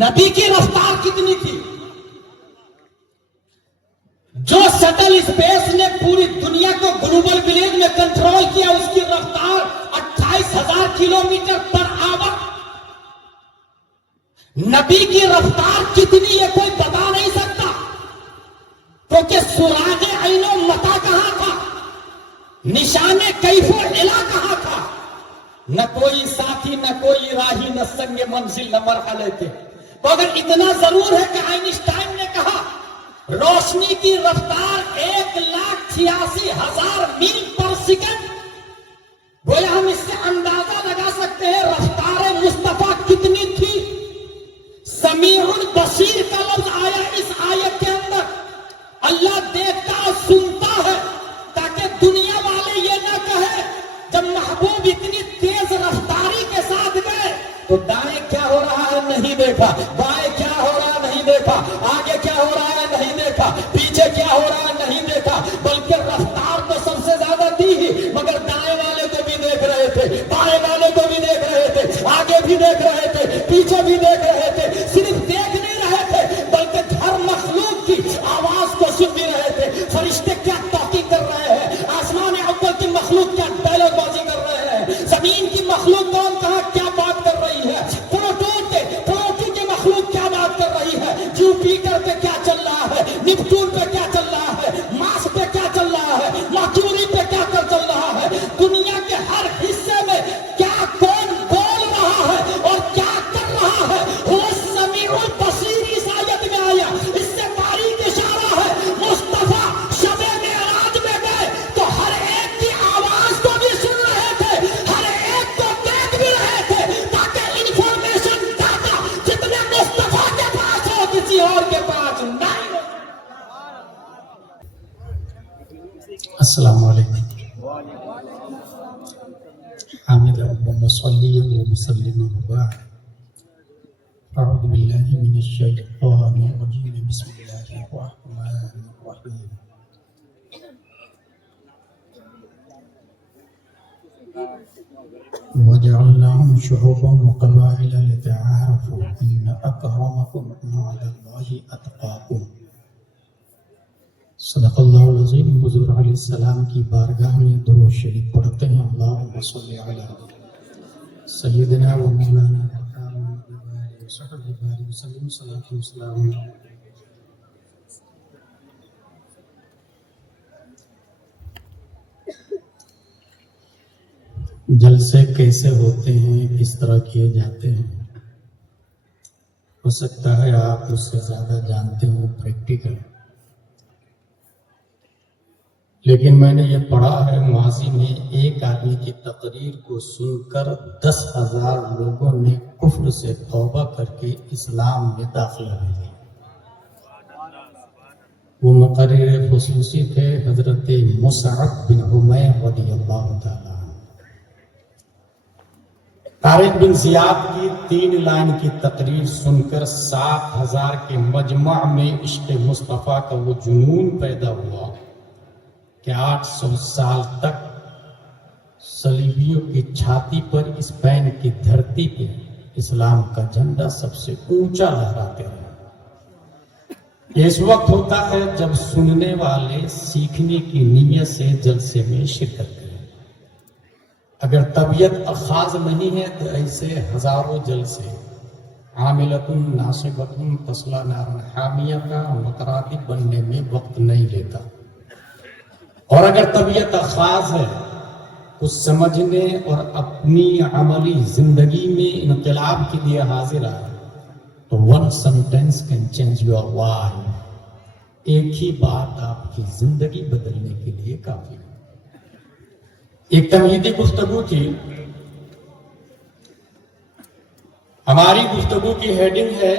نبی کی رفتار کتنی تھی؟ جو شٹل اسپیس نے پوری دنیا کو گلوبل ولیج میں کنٹرول کیا، اس کی رفتار 28,000 کلومیٹر پر آور۔ نبی کی رفتار کتنی ہے کوئی بتا نہیں سکتا، کیونکہ سراغ عین و متا کہاں تھا، نشان کیف و علا کہاں تھا، نہ کوئی ساتھی، نہ کوئی راہی، نہ سنگ منزل، نہ مرحلے تھے۔ تو اگر اتنا ضرور ہے کہ آئنسٹائن نے کہا روشنی کی رفتار 1,86,000 میل پر سیکنڈ، گویا ہم اس سے اندازہ لگا سکتے ہیں رفتار مصطفیٰ کتنی تھی۔ سمیع بصیر کا لفظ آیا اس آیت کے اندر، اللہ دیکھتا اور سنتا ہے، تاکہ دنیا والے یہ نہ کہے جب محبوب اتنی تیز رفتاری کے ساتھ گئے تو دائیں کیا ہو رہا ہے نہیں دیکھا، بائیں کیا ہو رہا ہے نہیں دیکھا، آگے کیا ہو رہا ہے نہیں دیکھا، پیچھے کیا ہو رہا ہے نہیں دیکھا، بلکہ رفتار تو سب سے زیادہ دی ہی، مگر دائیں والے کو بھی دیکھ رہے تھے، بائیں والے کو بھی دیکھ رہے تھے، آگے بھی دیکھ رہے تھے، پیچھے بھی دیکھ رہے تھے۔ صرف دیکھ نہیں رہے تھے بلکہ ہر مخلوق کی آواز کو سن بھی رہے تھے۔ فرشتے کیا توقیق کر رہے ہیں، آسمان اول کی مخلوق کیا ڈائلاگ بازی کر رہے ہیں، زمین کی مخلوق کون کہاں کیا بات کر رہی ہے، پلوٹو کی مخلوق کیا بات کر رہی ہے، جوپیٹر پہ کیا چل رہا ہے، نیپٹون پہ کیا چل رہا ہے، مارس پہ کیا چل رہا ہے، مرکوری پہ کیا چل رہا ہے، دنیا کے ہر حصے میں کیا کون بول رہا ہے اور کیا کر رہا ہے، وہ سمیع البصیر اس آیت میں آیا۔ اس سے باریک اشارہ ہے، مصطفیٰ شب معراج میں گئے تو ہر ایک کی آواز کو بھی سن رہے تھے، ہر ایک کو دیکھ بھی رہے تھے، تاکہ انفارمیشن ڈاٹا جتنے مصطفیٰ کے پاس ہو کسی اور کے پاس نہیں ہو۔ السلام علیکم۔ حامد اللهم صل وسلم وبارك۔ اعوذ باللہ من الشیطان الرجیم، بسم اللہ الرحمن الرحیم۔ وجعلناهم شعوبا وقبائل لتعارفوا ان اکرمکم عند اللہ اتقاکم۔ صدق اللہ العظیم۔ حضور علیہ السلام کی بارگاہ میں درود شریف پڑھتے ہیں، اللہم صل علی سیدنا و مولانا محمد و صحبہ وسلم، صلاۃ و سلام۔ جلسے کیسے ہوتے ہیں، کس طرح کیے جاتے ہیں، ہو سکتا ہے آپ اس سے زیادہ جانتے ہوں پریکٹیکل، لیکن میں نے یہ پڑھا ہے ماضی میں ایک آدمی کی تقریر کو سن کر 10,000 لوگوں نے کفر سے توبہ کر کے اسلام میں داخلہ لے لیا۔ وہ مقرر خصوصی تھے حضرت مصعب بن عمیر رضی اللہ تعالیٰ عنہ۔ طارق بن زیاد کی 3 لائن کی تقریر سن کر 7,000 کے مجمع میں عشق مصطفیٰ کا وہ جنون پیدا ہوا کہ 800 سال تک صلیبیوں کی چھاتی پر اسپین کی دھرتی پہ اسلام کا جھنڈا سب سے اونچا لہراتے رہے۔ اس وقت ہوتا ہے جب سننے والے سیکھنے کی نیت سے جلسے میں شرکت کریں۔ اگر طبیعت اخاذ نہیں ہے تو ایسے ہزاروں جلسے عاملۃ ناصبۃ تصلی نارا حامیہ کا مترادف بننے میں وقت نہیں لیتا، اور اگر طبیعت خاص ہے کچھ سمجھنے اور اپنی عملی زندگی میں انقلاب کے لیے حاضر آئے تو one sentence can change your life، ایک ہی بات آپ کی زندگی بدلنے کے لیے کافی ہے۔ ایک تمہیدی گفتگو تھی، ہماری گفتگو کی ہیڈنگ ہے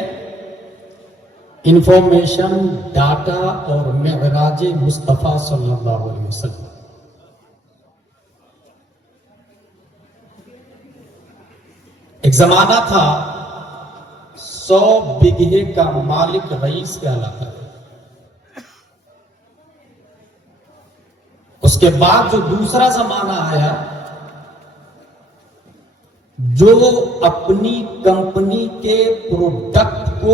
انفارمیشن، ڈاٹا اور معراج مصطفیٰ صلی اللہ علیہ وسلم۔ ایک زمانہ تھا 100 بیگھے کا مالک رئیس کہلاتا ہے۔ اس کے بعد جو دوسرا زمانہ آیا، جو اپنی کمپنی کے پروڈکٹ کو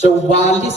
$44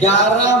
11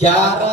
11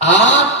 8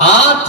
8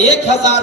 1000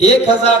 1000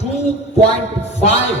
2.5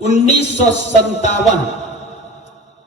1957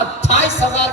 28,000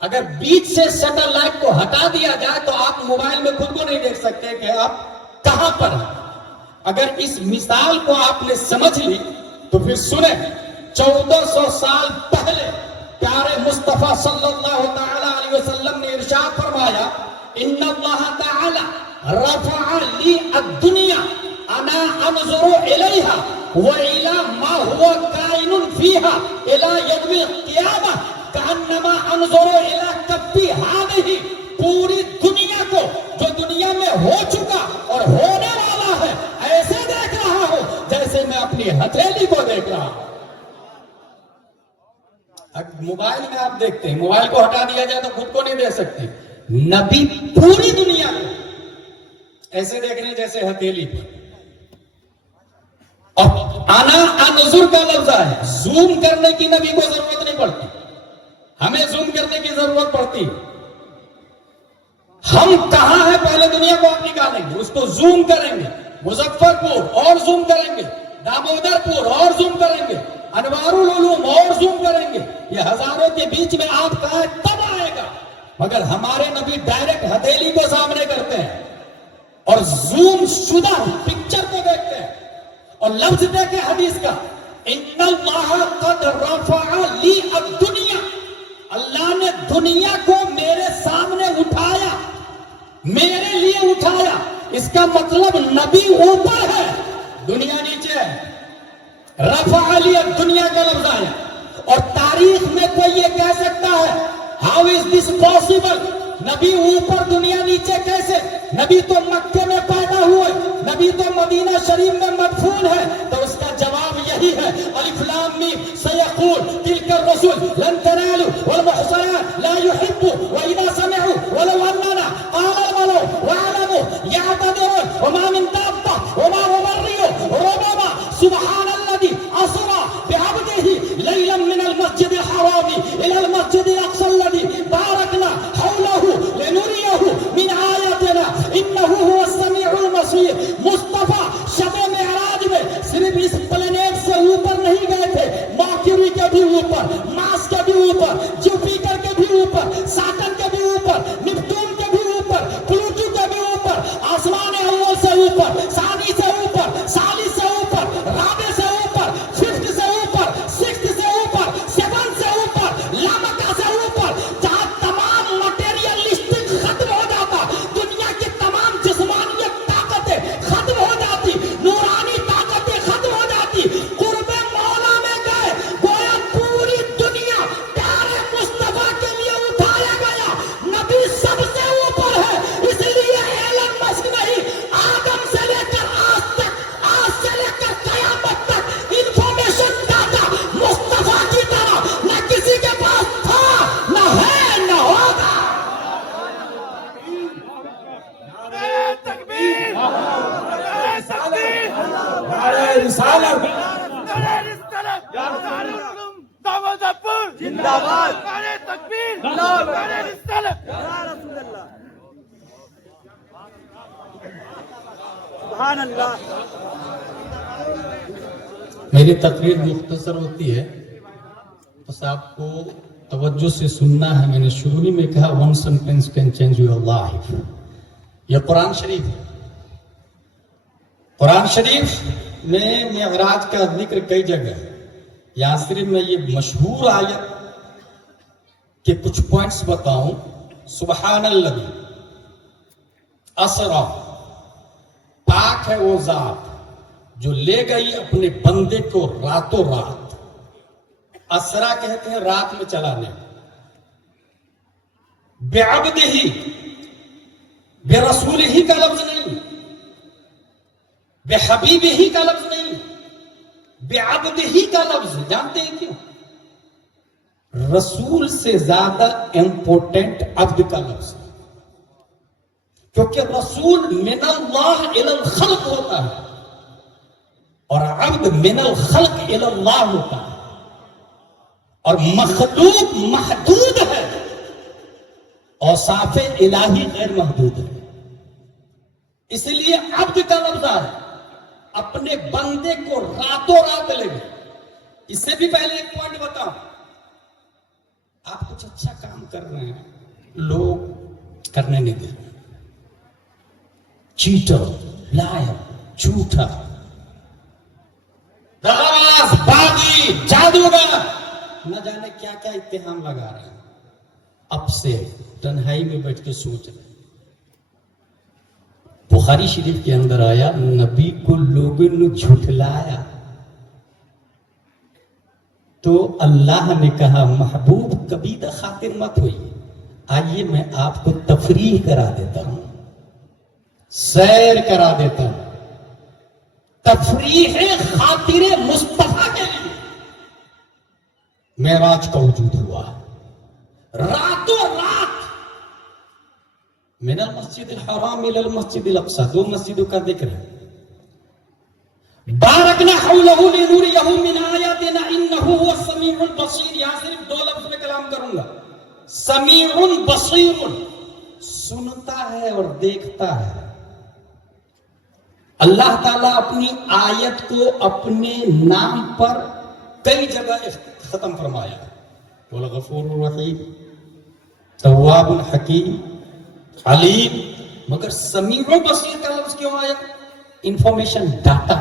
اگر بیچ سے سیٹلائٹ کو ہٹا دیا جائے تو آپ موبائل میں خود کو نہیں دیکھ سکتے کہ آپ کہاں پر ہیں۔ اگر اس مثال کو آپ نے سمجھ لی تو پھر سنیں، 1400 سال پہلے پیارے مصطفیٰ صلی اللہ تعالی علیہ وسلم نے ارشاد فرمایا، ان اللہ تعالی رفع لی الدنیا انا انظر الیہا وَإِلَى مَا هُوَ كَائِنٌ فِيهَا إِلَى يَوْمِ الْقِيَامَةِ كَأَنَّمَا أَنظُرُ إِلَى كَفِّ هَٰذِهِ، پوری دنیا کو جو دنیا میں ہو چکا اور ہونے والا ہے ایسے دیکھ رہا ہوں جیسے میں اپنی ہتھیلی کو دیکھ رہا ہوں۔ موبائل میں آپ دیکھتے ہیں، موبائل کو ہٹا دیا جائے تو خود کو نہیں دیکھ سکتے، نبی پوری دنیا کو ایسے دیکھ رہے ہیں جیسے ہتھیلی پر۔ اور انا انظر کا لفظ ہے، زوم کرنے کی نبی کو ضرورت نہیں پڑتی، ہمیں زوم کرنے کی ضرورت پڑتی۔ ہم کہاں ہیں پہلے دنیا کو آپ نکالیں گے، اس کو زوم کریں گے، مظفر پور اور زوم کریں گے، دامودر پور اور زوم کریں گے، انوار العلوم اور زوم کریں گے، یہ ہزاروں کے بیچ میں آپ کہاں تب آئے گا، مگر ہمارے نبی ڈائریکٹ ہتھیلی کو سامنے کرتے ہیں اور زوم شدہ پکچر کو دیکھتے ہیں۔ اور لفظ دیکھیں حدیث کا، ان اللہ قد رفع لی الدنیا، اللہ نے دنیا کو میرے سامنے اٹھایا، میرے لیے اٹھایا۔ اس کا مطلب نبی اوپر ہے، دنیا نیچے ہے۔ رفع لی الدنیا کا لفظ آیا، اور تاریخ میں کوئی یہ کہہ سکتا ہے ہاؤ از دس پاسبل، نبی اوپر دنیا نیچے کیسے؟ نبی تو مکے میں پیدا ہوئے، نبی تو مدینہ شریف میں مدفون ہے، تو اس کا جواب یہی ہے، الف لام میم سیقول تلک الرسل لن تنالوا والمحصنات لا يحبوا واذا سمعوا ولو اننا قال الملو واعلموا يعتذرون وما من دابة وما مبرئ ربما سبحان الذي اسرى بعبده ليلا من المسجد الحرام الى المسجد الاقصى الذي باركنا حوله لنريه من آیاتنا انه هو السمیع البصیر۔ مصطفیٰ شب معراج میں صرف اس پلینیٹ سے اوپر نہیں گئے تھے، مارکیوری کے بھی اوپر، مارس کے بھی اوپر، جوپیٹر کے بھی اوپر، سیٹرن کے بھی اوپر، نیپٹون کے بھی اوپر، پلوٹو کے بھی اوپر، آسمان اول سے اوپر، ثانی سے اوپر، ثالث سے اوپر، رابع سے اوپر، ففتھ سے اوپر، سکستھ سے اوپر، سیونتھ سے اوپر، لامکہ سے اوپر، جہاں تمام مٹیریلسٹک ختم ہو جاتا، دنیا کی تمام جسمانیت طاقتیں ختم ہو جاتی، نورانی طاقتیں ختم ہو جاتی، قرب مولا میں گئے، گویا پوری دنیا پیارے مصطفیٰ کے لیے اٹھایا گیا، نبی سب سے اوپر ہے۔ اس لیے ایلن مسک نہیں، آدم سے لے کر آج تک، آج سے لے کر قیامت تک انفارمیشن ڈاٹا مصطفیٰ کی طرح نہ کسی کے پاس تھا، نہ ہے، نہ ہوگا۔ میری تقریر مختصر ہوتی ہے، بس آپ کو توجہ سے سننا ہے۔ میں نے شروع ہی میں کہا one sentence can change your life. یہ قرآن شریف ہے، قرآن شریف میں معراج کا ذکر کئی جگہ ہے، یہاں صرف میں یہ مشہور آیت کے کچھ پوائنٹس بتاؤں۔ سبحان الذی اسرا، پاک ہے وہ ذات جو لے گئی اپنے بندے کو راتوں رات۔ اسرا کہتے ہیں رات میں چلانے، بعبدہ، بے رسول ہی کا لفظ نہیں، بے حبیب ہی کا لفظ نہیں، بے عبد ہی کا لفظ۔ جانتے ہیں کیوں؟ رسول سے زیادہ امپورٹنٹ عبد کا لفظ ہے، کیونکہ رسول من اللہ الی الخلق ہوتا ہے اور عبد من الخلق الی اللہ ہوتا ہے، اور مخلوق محدود ہے، اوصاف الہی غیر محدود ہے۔ اس لیے عبد کا لفظ ہے، اپنے بندے کو راتوں رات لے گئے۔ اس سے بھی پہلے ایک پوائنٹ بتاؤں، آپ کو کچھ اچھا کام کر رہے ہیں, لوگ کرنے نہیں دے رہے. چیٹر, لائر, جھوٹا, دغاباز, باغی, جادوگر, نہ جانے کیا کیا اتہام لگا رہے ہیں. اب سے تنہائی میں بیٹھ کے سوچ رہے. بخاری شریف کے اندر آیا, نبی کو لوگوں نے جھٹلایا تو اللہ نے کہا محبوب کبھی خاطر مت ہوئی, آئیے میں آپ کو تفریح کرا دیتا ہوں, سیر کرا دیتا ہوں. تفریح خاطر مصطفیٰ کے لیے معراج کا وجود ہوا. راتوں رات من المسجد الحرام الى المسجد الاقصى, 2 مسجدوں کا ذکر ہے. بارکنا حولہ لنوریہ من آیاتنا انہ هو السمیع البصیر. یہاں صرف 2 لفظ میں کلام کروں گا. سمیع بصیر, سنتا ہے اور دیکھتا ہے. اللہ تعالیٰ اپنی آیت کو اپنے نام پر کئی جگہ ختم فرمایا. غفور الرحیم, تواب الحکیم, علیم, مگر سمیع و بصیر کا لفظ کیوں آیا؟ Information, data.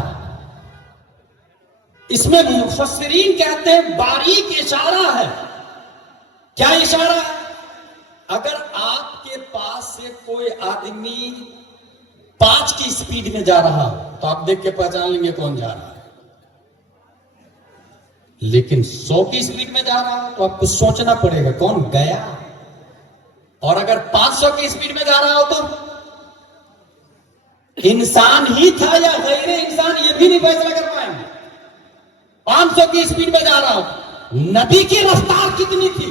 اس میں مفسرین کہتے ہیں باریک اشارہ ہے. کیا اشارہ ہے؟ اگر آپ کے پاس سے کوئی آدمی 5 کی سپیڈ میں جا رہا ہو تو آپ دیکھ کے پہچان لیں گے کون جا رہا ہے. لیکن 100 کی سپیڈ میں جا رہا ہو تو آپ کو سوچنا پڑے گا کون گیا. اور اگر 500 کی سپیڈ میں جا رہا ہو تو انسان ہی تھا یا غیر انسان, یہ بھی نہیں فیصلہ کر پائیں گے. 500 کی سپیڈ میں جا رہا ہو, نبی کی رفتار کتنی تھی؟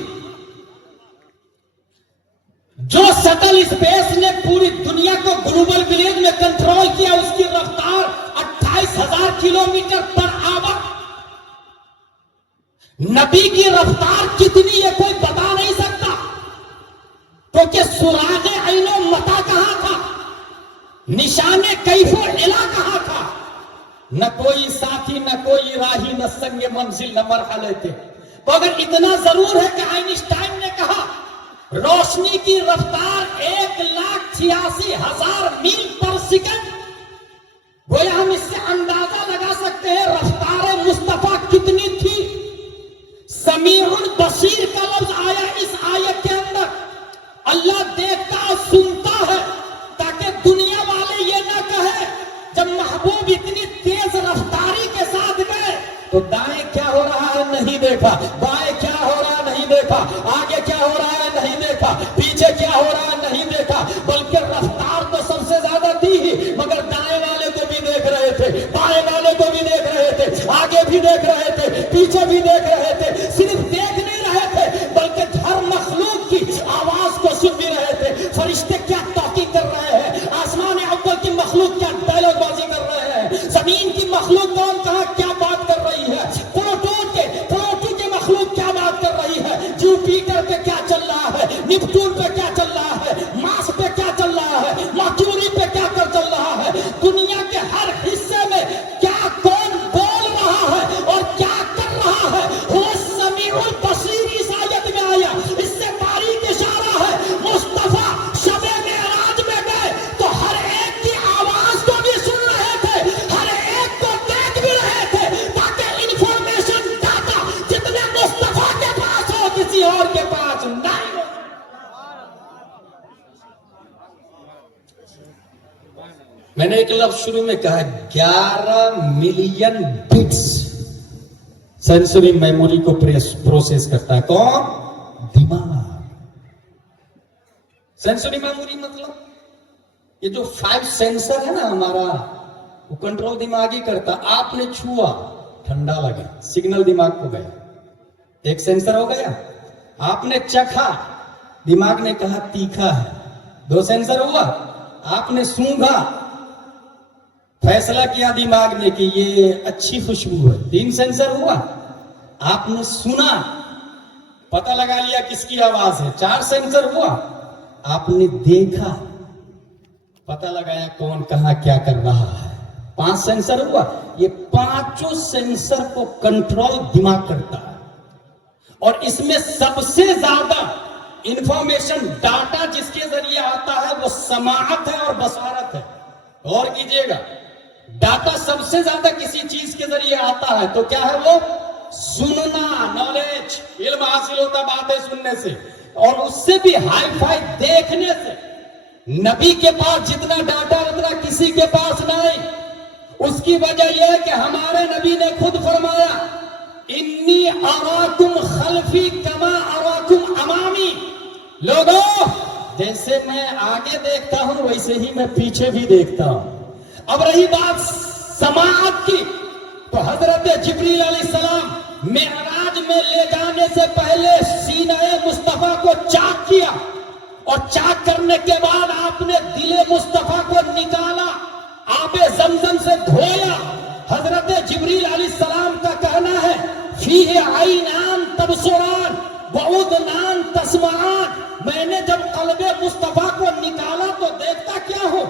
جو سٹل اسپیس نے پوری دنیا کو گلوبل ولیج میں کنٹرول کیا, اس کی رفتار 28,000 کلومیٹر پر آور. نبی کی رفتار کتنی ہے کوئی بتا نہیں سکتا, کیونکہ سراغ عین و متا کہاں تھا, نشان کیف و علا کہاں تھا. نہ کوئی ساتھی, نہ کوئی راہی, نہ سنگ منزل, نہ مرحلے تھے. تو اگر اتنا ضرور ہے کہ آئنسٹائن نے کہا روشنی کی رفتار 1,86,000 میل پر سیکنڈ, گویا ہم اس سے اندازہ لگا سکتے ہیں رفتار مصطفیٰ کتنی تھی. سمیع بصیر کا لفظ آیا اس آیت کے اندر. اللہ دیکھتا اور سنتا ہے تاکہ دنیا والے یہ نہ کہے جب محبوب اتنی تیز رفتاری کے ساتھ گئے تو دائیں کیا ہو رہا ہے نہیں دیکھا, بائیں کیا ہو رہا ہے نہیں دیکھا, آگے کیا ہو رہا ہے نہیں دیکھا, پیچھے کیا ہو رہا ہے نہیں دیکھا. بلکہ رفتار تو سب سے زیادہ تھی ہی, مگر دائیں والے کو بھی دیکھ رہے تھے, بائیں والے کو بھی دیکھ رہے تھے, آگے بھی دیکھ رہے تھے, پیچھے بھی دیکھ رہے تھے. صرف دیکھ نہیں رہے تھے بلکہ ہر مخلوق کی آواز کو سن بھی رہے تھے. فرشتے کیا توقیع کر رہے ہیں, آسمان اول کی مخلوق کیا ڈائلاگ بازی کر رہے ہیں, زمین کی مخلوق کون کہاں کیا بات کر رہی ہے, پلوٹو کی مخلوق کیا بات کر رہی ہے, جوپیٹر پہ کیا چل رہا ہے, نیپٹون پہ کیا چل رہا ہے, مارس پہ کیا چل رہا ہے, مرکوری پہ کیا کر چل رہا ہے. دنیا کے ہر حصے میں کیا کون بول رہا ہے اور کیا کر رہا ہے, وہ سمیع البصیر اس آیت میں آیا. اس سے باریک اشارہ ہے مصطفیٰ شب معراج میں گئے تو ہر ایک کی آواز کو بھی سن رہے تھے, ہر ایک کو دیکھ بھی رہے تھے, تاکہ انفارمیشن ڈاٹا جتنے مصطفیٰ کے پاس ہو کسی اور کے پاس نہیں ہو. میں نے ایک لفظ شروع میں کہا 11 ملین بٹس سینسری میموری کو پروسیس کرتا ہے. کون؟ دماغ. سینسری میموری مطلب یہ جو 5 سینسر ہے نا ہمارا, وہ کنٹرول دماغ ہی کرتا. آپ نے چھوا, ٹھنڈا لگا, سگنل دماغ کو گیا, ایک سینسر ہو گیا. آپ نے چکھا, دماغ نے کہا تیکھا ہے, 2 سینسر ہوا. آپ نے سونگھا, فیصلہ کیا دماغ نے کہ یہ اچھی خوشبو ہے, 3 سینسر ہوا. آپ نے سنا, پتہ لگا لیا کس کی آواز ہے, 4 سینسر ہوا. آپ نے دیکھا, پتہ لگایا کون کہاں کیا کر رہا ہے, 5 سینسر ہوا. یہ 5 سینسر کو کنٹرول دماغ کرتا ہے. اور اس میں سب سے زیادہ انفارمیشن ڈاٹا جس کے ذریعے آتا ہے وہ سماعت ہے اور بصارت ہے. غور کیجئے گا, ڈاٹا سب سے زیادہ کسی چیز کے ذریعے آتا ہے تو کیا ہے وہ؟ سننا, نالج, علم حاصل ہوتا باتیں سننے سے, اور اس سے بھی ہائی فائی دیکھنے سے. نبی کے پاس جتنا ڈاٹا اتنا کسی کے پاس نہیں. اس کی وجہ یہ ہے کہ ہمارے نبی نے خود فرمایا انی اراکم خلفی کما اراکم امامی. لوگوں, جیسے میں آگے دیکھتا ہوں ویسے ہی میں پیچھے بھی دیکھتا ہوں. اب رہی بات سماعت کی, تو حضرت جبریل علیہ السلام معراج میں لے جانے سے پہلے سینہ مصطفیٰ کو چاک کیا, اور چاک کرنے کے بعد آپ نے دل مصطفیٰ کو نکالا, آب زمزم سے دھویا. حضرت جبریل علیہ السلام کا کہنا ہے فیہ عینان تبصران وعدنان تسمعان. میں نے جب قلب مصطفیٰ کو نکالا تو دیکھتا کیا ہو؟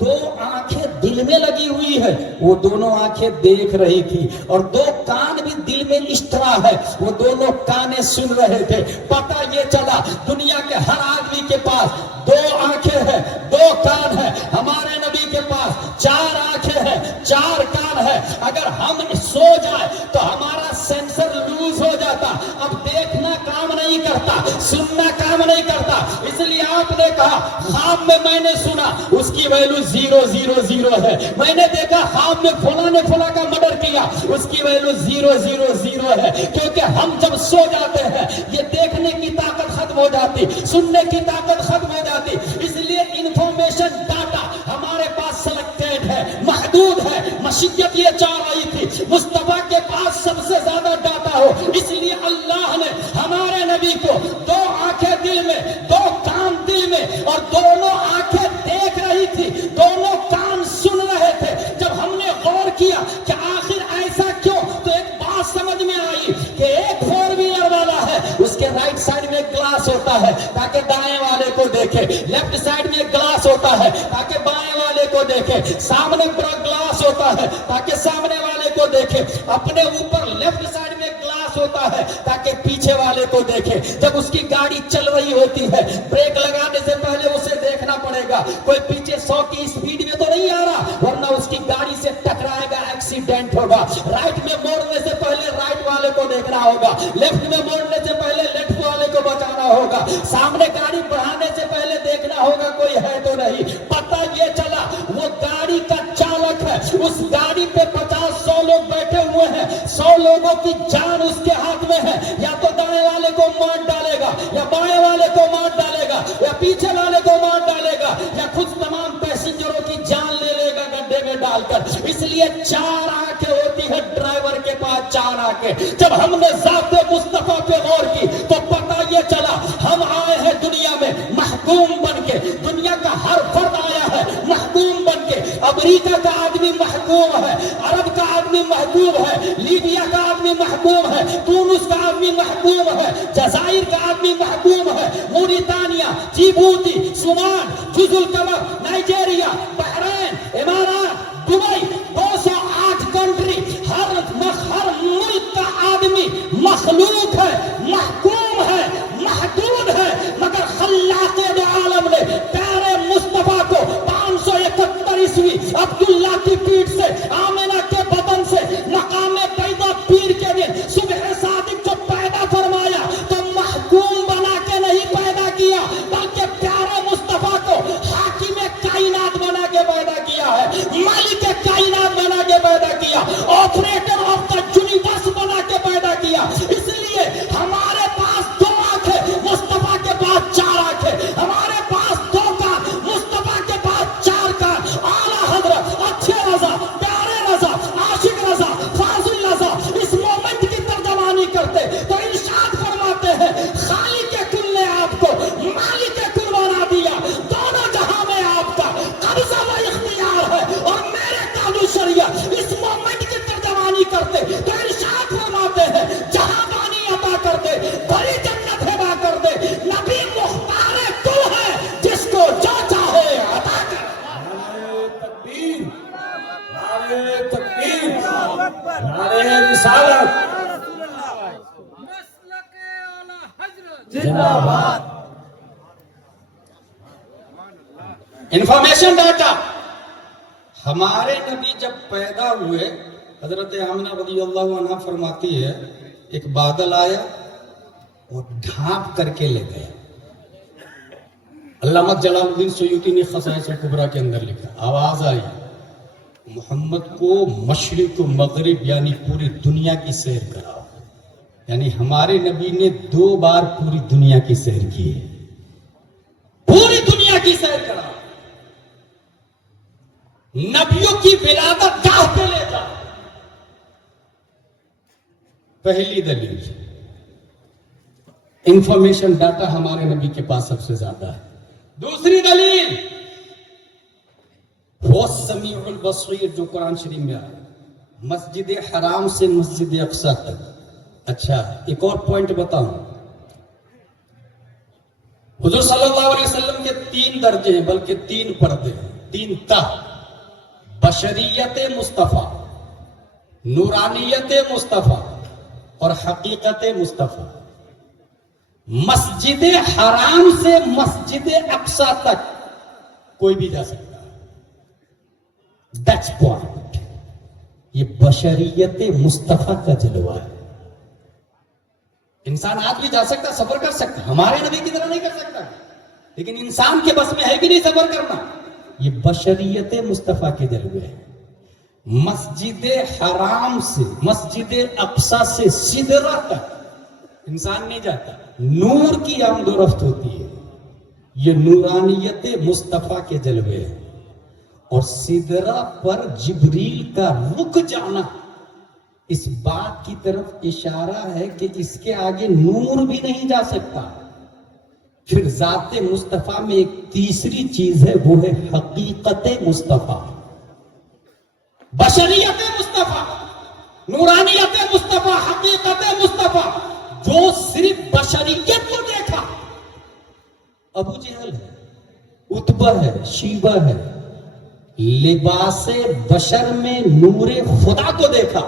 دو آنکھیں دل میں لگی ہوئی ہے, وہ دونوں آنکھیں دیکھ رہی تھی, اور دو کان بھی دل میں اشترا ہے, وہ دونوں کانے سن رہے تھے. پتہ یہ چلا دنیا کے ہر آدمی کے پاس دو آنکھیں ہیں, دو کان ہیں. ہمارے نبی کے پاس چار آنکھیں ہیں, چار کان ہیں. اگر ہم سو جائے تو ہمارا سینسر لوز ہو جاتا, اب دیکھنا کام نہیں کرتا, سننا کام نہیں کرتا. اس لیے آپ نے کہا خواب میں میں نے سنا, اس کی ویلو 000 ہے. میں نے دیکھا خواب میں فلاں نے فلاں کا مرڈر کیا, اس کی ویلو 000 ہے. کیونکہ ہم جب سو جاتے ہیں یہ دیکھنے کی طاقت ختم ہو جاتی, سننے کی طاقت ختم ہو جاتی. اس لیے انفارمیشن ڈاٹا ہمارے پاس سلیکٹڈ ہے, محدود ہے. مشیت یہ چاہ رہی تھی مصطفیٰ کے پاس سب سے زیادہ ڈاٹا ہو, اس لیے اللہ نے ہمارے نبی کو دو آنکھیں دل میں, دو کان دل میں, اور دونوں آنکھیں دیکھ رہی تھی, دونوں کان سن رہے تھے. جب ہم نے غور کیا کہ آخر ایسا کیوں, تو ایک بات سمجھ میں آئی کہ ایک 4 ویلر والا ہے, اس کے رائٹ سائڈ میں ایک گلاس ہوتا ہے تاکہ دائیں والے کو دیکھے, لیفٹ سائڈ میں ایک گلاس ہوتا ہے تاکہ بائیں والے کو دیکھے, سامنے گلاس ہوتا ہے تاکہ سامنے والے کو دیکھے, اپنے اوپر لیفٹ سائڈ میں ایک گلاس ہوتا ہے تاکہ پیچھے والے کو دیکھے. جب اس کی گاڑی چل رہی ہوتی ہے بریک لگانے سے پہلے اسے دیکھنا پڑے گا کوئی پیچھے 100 کی اسپیڈ میں تو نہیں آ رہا, ورنہ اس کی گاڑی سے ٹکرائے گا, ایکسیڈنٹ ہوگا. رائٹ میں موڑنے سے پہلے رائٹ والے کو دیکھنا ہوگا, لیفٹ میں موڑنے سے پہلے لیفٹ والے کو بچانا ہوگا, سامنے گاڑی بڑھانے سے پہلے دیکھنا ہوگا کوئی ہے تو نہیں. پتہ یہ چلا وہ گاڑی کا چالک ہے, اس گاڑی پہ 50-100 لوگ بیٹھے ہوئے ہیں, 100 لوگوں کی جان اس کے ہاتھ میں ہے. یا تو دائیں والے کو مار ڈالے گا, یا بائیں والے کو مار ڈالے گا, یا پیچھے والے کو مار ڈالے گا, یا خود تمام پیسنجروں کی جان لے لے گا گڈھے میں ڈال کر. اس لیے 4 آنکھیں ہوتی ہے ڈرائیور کے پاس, 4 آنکھیں. جب ہم نے ذات مصطفیٰ پہ غور کی تو پتہ یہ چلا ہم آئے ہیں دنیا میں محکوم بن کے. دنیا کا ہر فرد آیا ہے محکوم بن کے. امریکہ کا آدمی محکوم ہے, عرب کا آدمی محکوم ہے, لیبیا کا آدمی محکوم ہے, تونس کا آدمی محکوم ہے, جزائر کا آدمی محکوم ہے, موریتانیہ, جیبوتی, صومال, جزر القمر, نائجیریا, بحرین, امارات, دبئی, 208 کنٹری. ہر ملک کا آدمی مخلوق ہے, محکوم ہے, محدود ہے, مگر خلاق دو عالم نے پیارے مصطفیٰ کو 571 عیسوی عبداللہ کی پیٹھ سے, آمنہ کے بدن سے, مقام پیدا پیر کے دن صبح صادق جو پیدا فرمایا تو محکوم بنا کے نہیں پیدا کیا, بلکہ پیارے مصطفیٰ کو حاکم کائنات بنا کے پیدا کیا ہے, مالک کائنات بنا کے پیدا کیا, آپریٹر آف دا یونیورس بنا کے پیدا کیا. اس لیے ہمارے پاس 2 آنکھیں, مصطفیٰ کے پاس 4 آنکھیں. ہمارے پاس 2 کان, مصطفیٰ کے پاس 4 کان. اعلیٰ حضرت اچھے رضا, پیارے رضا, عاشق رضا, فاضل رضا اس مومنٹ کی ترجمانی کرتے تو ارشاد فرماتے ہیں خالق کل نے آپ کو مالک کل بنا دیا, دونوں جہاں میں آپ کا قبضہ و اختیار ہے, اور میرے قانون شریعت اس مومنٹ کی ترجمانی کرتے تو ارشاد فرماتے ہیں جہاں بانی عطا کر دے, بڑی جنت ہبا کر دے, نبی مختار کل ہے جس کو جو چاہے عطا کر. نعرہ تکبیر, نعرہ تکبیر, نعرہ رسالت. Information data. ہمارے نبی جب پیدا ہوئے حضرت آمنہ رضی اللہ عنہ فرماتی ہے ایک بادل آیا اور ڈھانپ کر کے لے گیا. علامہ جلال الدین سیوطی نے خصائص الکبریٰ کے اندر لکھا آواز آئی محمد کو مشرق و مغرب یعنی پوری دنیا کی سیر کراؤ. یعنی ہمارے نبی نے 2 بار پوری دنیا کی سیر کی ہے. پوری دنیا کی سیر کراؤ. نبیوں کی ولادت گاہ پہ لے جاؤ. پہلی دلیل انفارمیشن ڈاٹا ہمارے نبی کے پاس سب سے زیادہ ہے. دوسری دلیل وہ سمیع البصیر جو قرآن شریف میں آیا مسجد حرام سے مسجد اقصی تک. اچھا ایک اور پوائنٹ بتاؤں. حضور صلی اللہ علیہ وسلم کے 3 درجے ہیں بلکہ 3 پردے ہیں 3 تہ. بشریت مصطفیٰ، نورانیت مصطفیٰ اور حقیقت مصطفیٰ. مسجد حرام سے مسجد اقصی تک کوئی بھی جا سکتا ہے. That's point. یہ بشریت مصطفیٰ کا جلوہ ہے. انسان آج بھی جا سکتا سفر کر سکتا ہمارے نبی کی طرح نہیں کر سکتا لیکن انسان کے بس میں ہے کہ نہیں سفر کرنا. یہ بشریت مصطفیٰ کے جلوے ہے. مسجد حرام سے مسجد اقصی سے سدرہ تک انسان نہیں جاتا. نور کی آمد و رفت ہوتی ہے. یہ نورانیت مصطفیٰ کے جلوے ہیں. اور سدرہ پر جبریل کا رک جانا اس بات کی طرف اشارہ ہے کہ اس کے آگے نور بھی نہیں جا سکتا. پھر ذات مصطفیٰ میں ایک تیسری چیز ہے وہ ہے حقیقت مصطفیٰ. بشریت مصطفیٰ، نورانیت مصطفیٰ، حقیقت مصطفیٰ. جو صرف بشریت کو دیکھا ابو جہل ہے، عتبہ ہے، شیبہ ہے. لباس بشر میں نور خدا کو دیکھا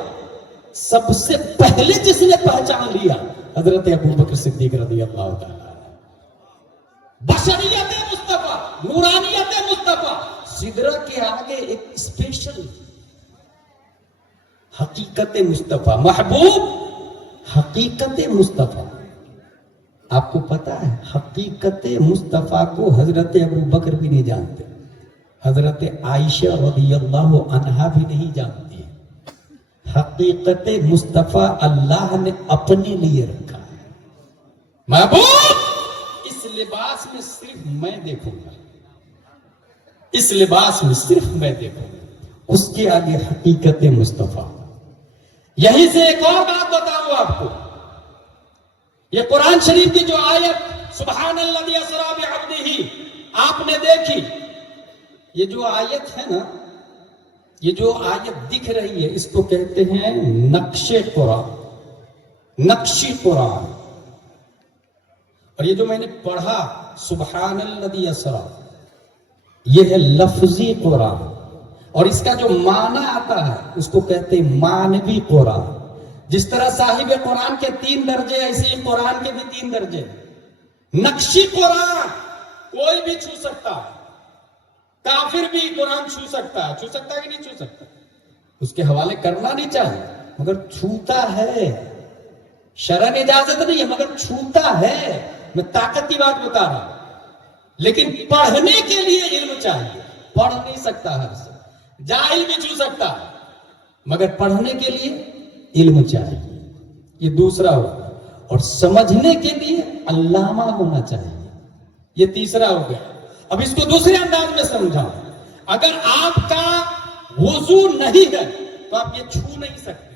سب سے پہلے جس نے پہچان لیا حضرت ابو بکر صدیق رضی اللہ تعالی. بشریت مصطفیٰ، نورانیت مصطفیٰ. سدرہ کے آگے ایک اسپیشل حقیقت مصطفیٰ. محبوب حقیقت مصطفیٰ. آپ کو پتا ہے حقیقت مصطفیٰ کو حضرت ابو بکر بھی نہیں جانتے، حضرت عائشہ رضی اللہ عنہا بھی نہیں جانتی. حقیقت مصطفیٰ اللہ نے اپنے لیے رکھا ہے. محبوب اس لباس میں صرف میں دیکھوں گا، اس لباس میں صرف میں دیکھوں گا. اس کے آگے حقیقت مصطفیٰ. یہیں سے ایک اور بات بتاؤں آپ کو. یہ قرآن شریف کی جو آیت سبحان الذی اسری بعبدہ آپ نے دیکھی، یہ جو آیت ہے نا، یہ جو آیت دکھ رہی ہے اس کو کہتے ہیں نقش قرآن، نقشی قرآن. اور یہ جو میں نے پڑھا سبحان الذی اسری، یہ ہے لفظی قرآن. اور اس کا جو معنی آتا ہے اس کو کہتے ہیں معنوی قرآن. جس طرح صاحب قرآن کے 3 درجے ایسے ہی قرآن کے بھی 3 درجے. نقشی قرآن کوئی بھی چھو سکتا ہے، کافر بھی قرآن چھو سکتا ہے. چھو سکتا ہے کہ نہیں چھو سکتا؟ اس کے حوالے کرنا نہیں چاہیے مگر چھوتا ہے. شرع اجازت نہیں ہے مگر چھوتا ہے. میں طاقت کی بات بتا رہا ہوں. لیکن پڑھنے کے لیے علم چاہیے. پڑھ نہیں سکتا ہر سے، جاہل بھی چھو سکتا ہے مگر پڑھنے کے لیے علم چاہیے. یہ دوسرا ہوگا. اور سمجھنے کے لیے علامہ ہونا چاہیے. یہ تیسرا ہو گیا. اب اس کو دوسرے انداز میں سمجھا. اگر آپ کا وضو نہیں ہے تو آپ یہ چھو نہیں سکتے.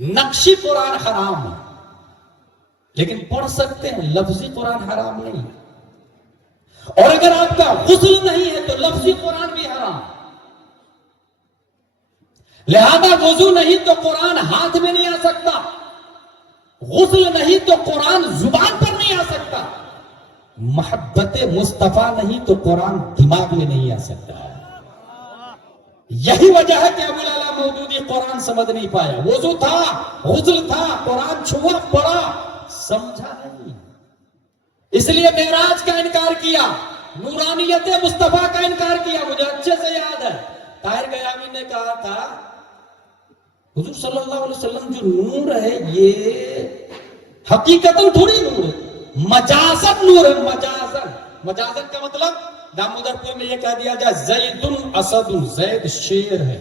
نقشی قرآن حرام ہے لیکن پڑھ سکتے ہیں. لفظی قرآن حرام نہیں ہے. اور اگر آپ کا غسل نہیں ہے تو لفظی قرآن بھی حرام. لہذا وضو نہیں تو قرآن ہاتھ میں نہیں آ سکتا، غسل نہیں تو قرآن زبان پر نہیں آ سکتا، محبت مصطفیٰ نہیں تو قرآن دماغ میں نہیں آ سکتا. یہی وجہ ہے کہ ابو العلا مودودی قرآن سمجھ نہیں پایا. وضو تھا، غسل تھا، قرآن چھوا پڑا، سمجھا نہیں، اس لیے معراج کا انکار کیا، نورانیت مصطفیٰ کا انکار کیا. مجھے اچھے سے یاد ہے طاہر غیامی نے کہا تھا حضور صلی اللہ علیہ وسلم جو نور ہے یہ حقیقتاً تھوڑی نور ہے، مجازن نور ہے. مجازن کا مطلب دامودر پور میں یہ کہہ دیا جائے زید اسد، زید شیر ہے،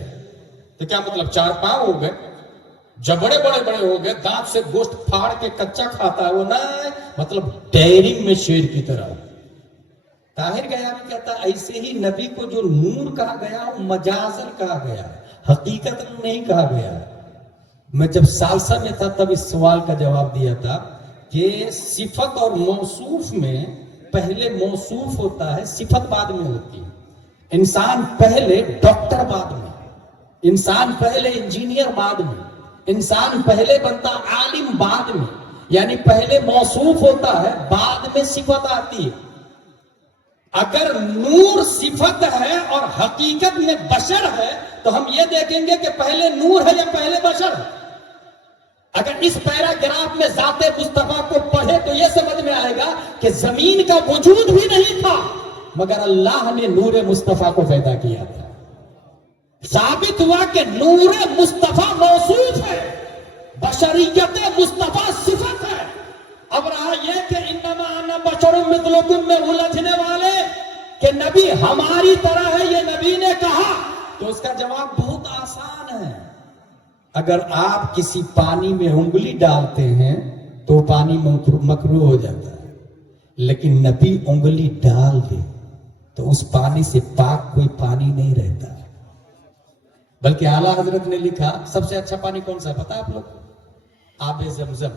تو کیا مطلب 4 پاؤں ہو گئے، جب بڑے ہو گئے دانت سے گوشت پھاڑ کے کچا کھاتا ہے وہ، نہیں مطلب ڈیرنگ میں شیر کی طرح. طاہر غیامی کہتا ہے ایسے ہی نبی کو جو نور کہا گیا وہ مجازن کہا گیا، حقیقت نہیں کہا گیا. میں جب ثالثہ میں تھا تب اس سوال کا جواب دیا تھا کہ صفت اور موصوف میں پہلے موصوف ہوتا ہے، صفت بعد میں ہوتی ہے. انسان پہلے ڈاکٹر، بعد میں انسان پہلے انجینئر، بعد میں انسان پہلے بنتا عالم، بعد میں، یعنی پہلے موصوف ہوتا ہے بعد میں صفت آتی ہے. اگر نور صفت ہے اور حقیقت میں بشر ہے تو ہم یہ دیکھیں گے کہ پہلے نور ہے یا پہلے بشر ہے. اگر اس پیراگراف میں ذات مصطفیٰ کو پڑھے تو یہ سمجھ میں آئے گا کہ زمین کا وجود بھی نہیں تھا مگر اللہ نے نور مصطفیٰ کو پیدا کیا تھا. ثابت ہوا کہ نور مصطفیٰ موصوف ہے، بشریت مصطفیٰ صفت ہے. اب رہا یہ کہ انما انا بشر مثلکم میں الجھنے والے کہ نبی ہماری طرح ہے، یہ نبی نے کہا، تو اس کا جواب بہت آسان ہے. اگر آپ کسی پانی میں انگلی ڈالتے ہیں تو پانی مکروہ ہو جاتا ہے، لیکن نبی انگلی ڈال دے تو اس پانی سے پاک کوئی پانی نہیں رہتا. بلکہ اعلیٰ حضرت نے لکھا سب سے اچھا پانی کون سا ہے پتا ہے آپ لوگ؟ آب زمزم.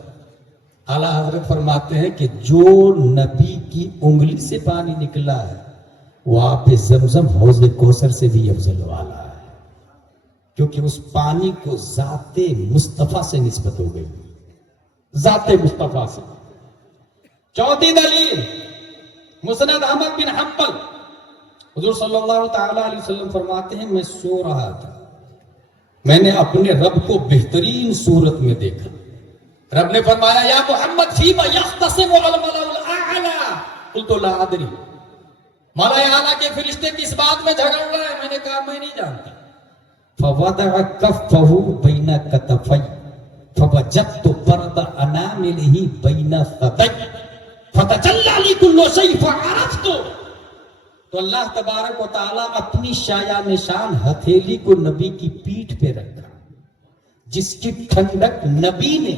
اعلیٰ حضرت فرماتے ہیں کہ جو نبی کی انگلی سے پانی نکلا ہے وہ آب زمزم حوض کوثر سے بھی افضل والا ہے، کیونکہ اس پانی کو ذات مصطفیٰ سے نسبت ہو گئی، ذات مصطفیٰ سے. چوتھی دلیل مسند احمد بن حنبل، حضور صلی اللہ تعالی علیہ وسلم فرماتے ہیں میں سو رہا تھا، میں نے اپنے رب کو بہترین صورت میں دیکھا. رب نے فرمایا یا محمد فیما یختصم الملأ الاعلی، قلت لا ادری، ملائے اعلیٰ کے فرشتے کس بات میں جھگڑ رہے ہیں؟ میں نے کہا میں نہیں جانتا. فوضع کفہ بین کتفی فوجدت برد اناملہ بین ثدی فتجلی لی کل شیء فعرفت. تو اللہ تبارک و تعالیٰ اپنی شایع نشان ہتھیلی کو نبی کی پیٹھ پہ رکھا، جس کی ٹھنڈک نبی نے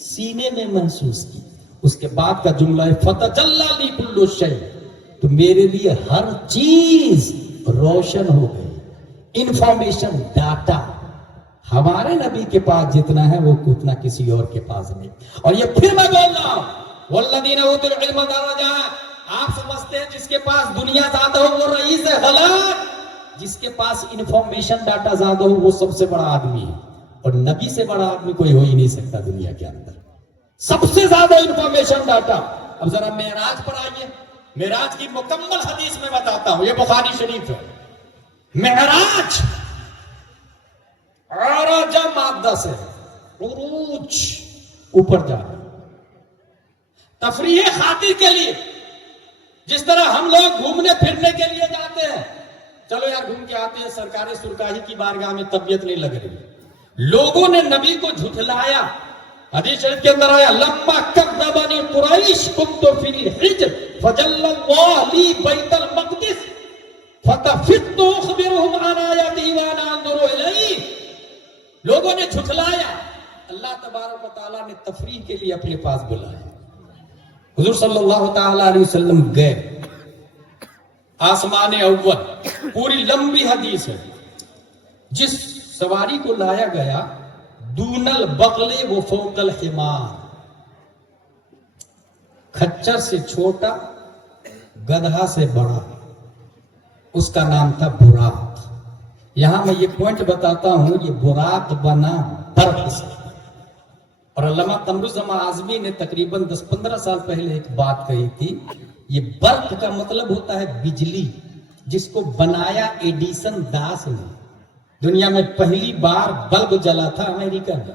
سینے میں محسوس کی. اس کے بعد کا جملہ ہے فتجلی لی کل شیء، تو میرے لیے ہر چیز روشن ہو گئی. انفارمیشن، ڈاٹا ہمارے نبی کے پاس جتنا ہے وہ اتنا کسی اور کے پاس نہیں. اور یہ پھر میں بول رہا ہوں والذین اوتوا العلم درجات. آپ سمجھتے ہیں جس کے پاس دنیا زیادہ ہو وہ رئیس ہے، غلط. جس کے پاس انفارمیشن ڈاٹا زیادہ ہو وہ سب سے بڑا آدمی ہے، اور نبی سے بڑا آدمی کوئی ہو ہی نہیں سکتا دنیا کے اندر. سب سے زیادہ انفارمیشن ڈاٹا. اب ذرا معراج پر آئیے، معراج کی مکمل حدیث میں بتاتا ہوں، یہ بخاری شریف ہے. معراج عرج مادہ سے، عروج اوپر جانا، تفریح خاطر کے لیے. جس طرح ہم لوگ گھومنے پھرنے کے لیے جاتے ہیں، چلو یار گھوم کے آتے ہیں، سرکار سرکاہی کی بارگاہ میں طبیعت نہیں لگ رہی. لوگوں نے نبی کو جھٹلایا. حدیث شریف کے اندر آیا لما کذبنی قریش کنت فی الحجر فجل اللہ لی بیت المقدس فتفقت اخبرهم عن آیاتی وانا انظر الیہ. لوگوں نے جھٹلایا، اللہ تبارک و تعالیٰ نے تفریح کے لیے اپنے پاس بلایا. حضور صلی اللہ تعالی علیہ وسلم گئے آسمان اول. پوری لمبی حدیث ہے. جس سواری کو لایا گیا دون البغل و فوق الحمار، کھچر سے چھوٹا گدھا سے بڑا، اس کا نام تھا براق. یہاں میں یہ پوائنٹ بتاتا ہوں، یہ براق بنا برق سے. اور علامہ قمرالزمان اعظمی نے تقریباً 10-15 سال پہلے ایک بات کہی تھی، یہ برق کا مطلب ہوتا ہے بجلی، جس کو بنایا ایڈیسن داس نے. دنیا میں پہلی بار بلب جلا تھا امریکہ میں.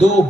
2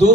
2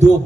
2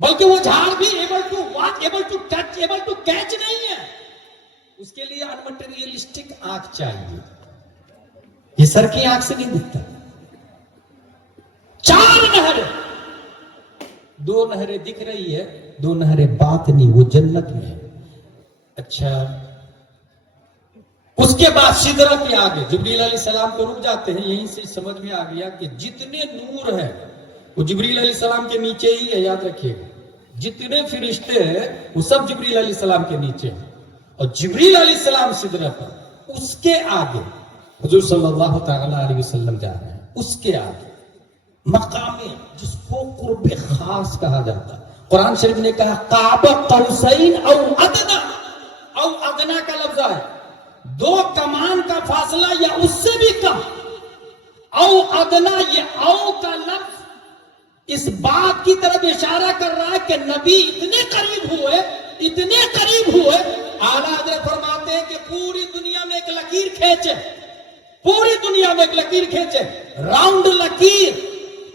بلکہ وہ جھاڑ بھی able to watch, able to touch, able to catch نہیں ہے. اس کے لیے انمٹیریلسٹک آنکھ چاہیے. یہ سر کی آنکھ سے نہیں دکھتا. 4 نہریں، 2 نہریں دکھ رہی ہے، 2 نہریں باطنی، وہ جنت میں ہے. اچھا، اس کے بعد سدرہ کے آگے جبریل علیہ السلام کو رک جاتے ہیں. یہیں سے سمجھ میں آ گیا کہ جتنے نور ہیں وہ جبریل علیہ السلام کے نیچے ہی ہے. یاد رکھیے گا، جتنے فرشتے ہیں وہ سب جبریل علیہ السلام کے نیچے ہیں. اور جبریل علیہ السلام سدرہ پر، اس کے آگے حضور صلی اللہ تعالی علیہ وسلم جا رہے ہیں. اس کے آگے مقام جس کو قرب خاص کہا جاتا ہے. قرآن شریف نے کہا قاب قوسین او ادنا. او ادنا کا لفظ ہے 2 کمان کا فاصلہ یا اس سے بھی کم. او ادنا، یہ او کا لفظ اس بات کی طرف اشارہ کر رہا ہے کہ نبی اتنے قریب ہوئے، اتنے قریب ہوئے. اعلیٰ حضرت فرماتے ہیں کہ پوری دنیا میں ایک لکیر کھینچے، پوری دنیا میں ایک لکیر کھینچے، راؤنڈ لکیر.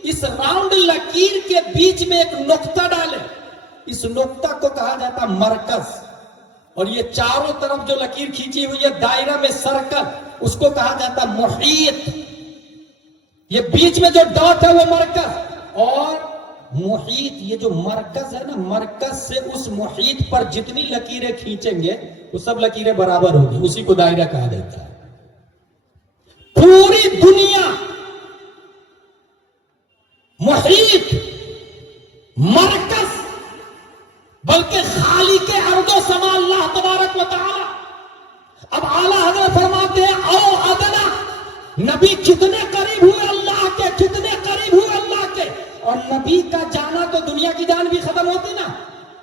اس راؤنڈ لکیر کے بیچ میں ایک نقطہ ڈالے. اس نقطہ کو کہا جاتا مرکز. اور یہ چاروں طرف جو لکیر کھینچی ہوئی ہے دائرہ میں سرکل، اس کو کہا جاتا محیط. یہ بیچ میں جو ڈاٹ ہے وہ مرکز. اور محیط، یہ جو مرکز ہے نا، مرکز سے اس محیط پر جتنی لکیریں کھینچیں گے وہ سب لکیریں برابر ہوگی. اسی کو دائرہ کہا جاتا ہے. پوری دنیا، محیط، مرکز، بلکہ خالق ارض و سما اللہ تبارک و تعالی. اب اعلیٰ حضرت فرماتے ہیں او ادنا، نبی کتنے قریب ہوئے اللہ کے، کتنے قریب ہوئے اللہ کے. اور نبی کا جانا تو دنیا کی جان بھی ختم ہوتی نا.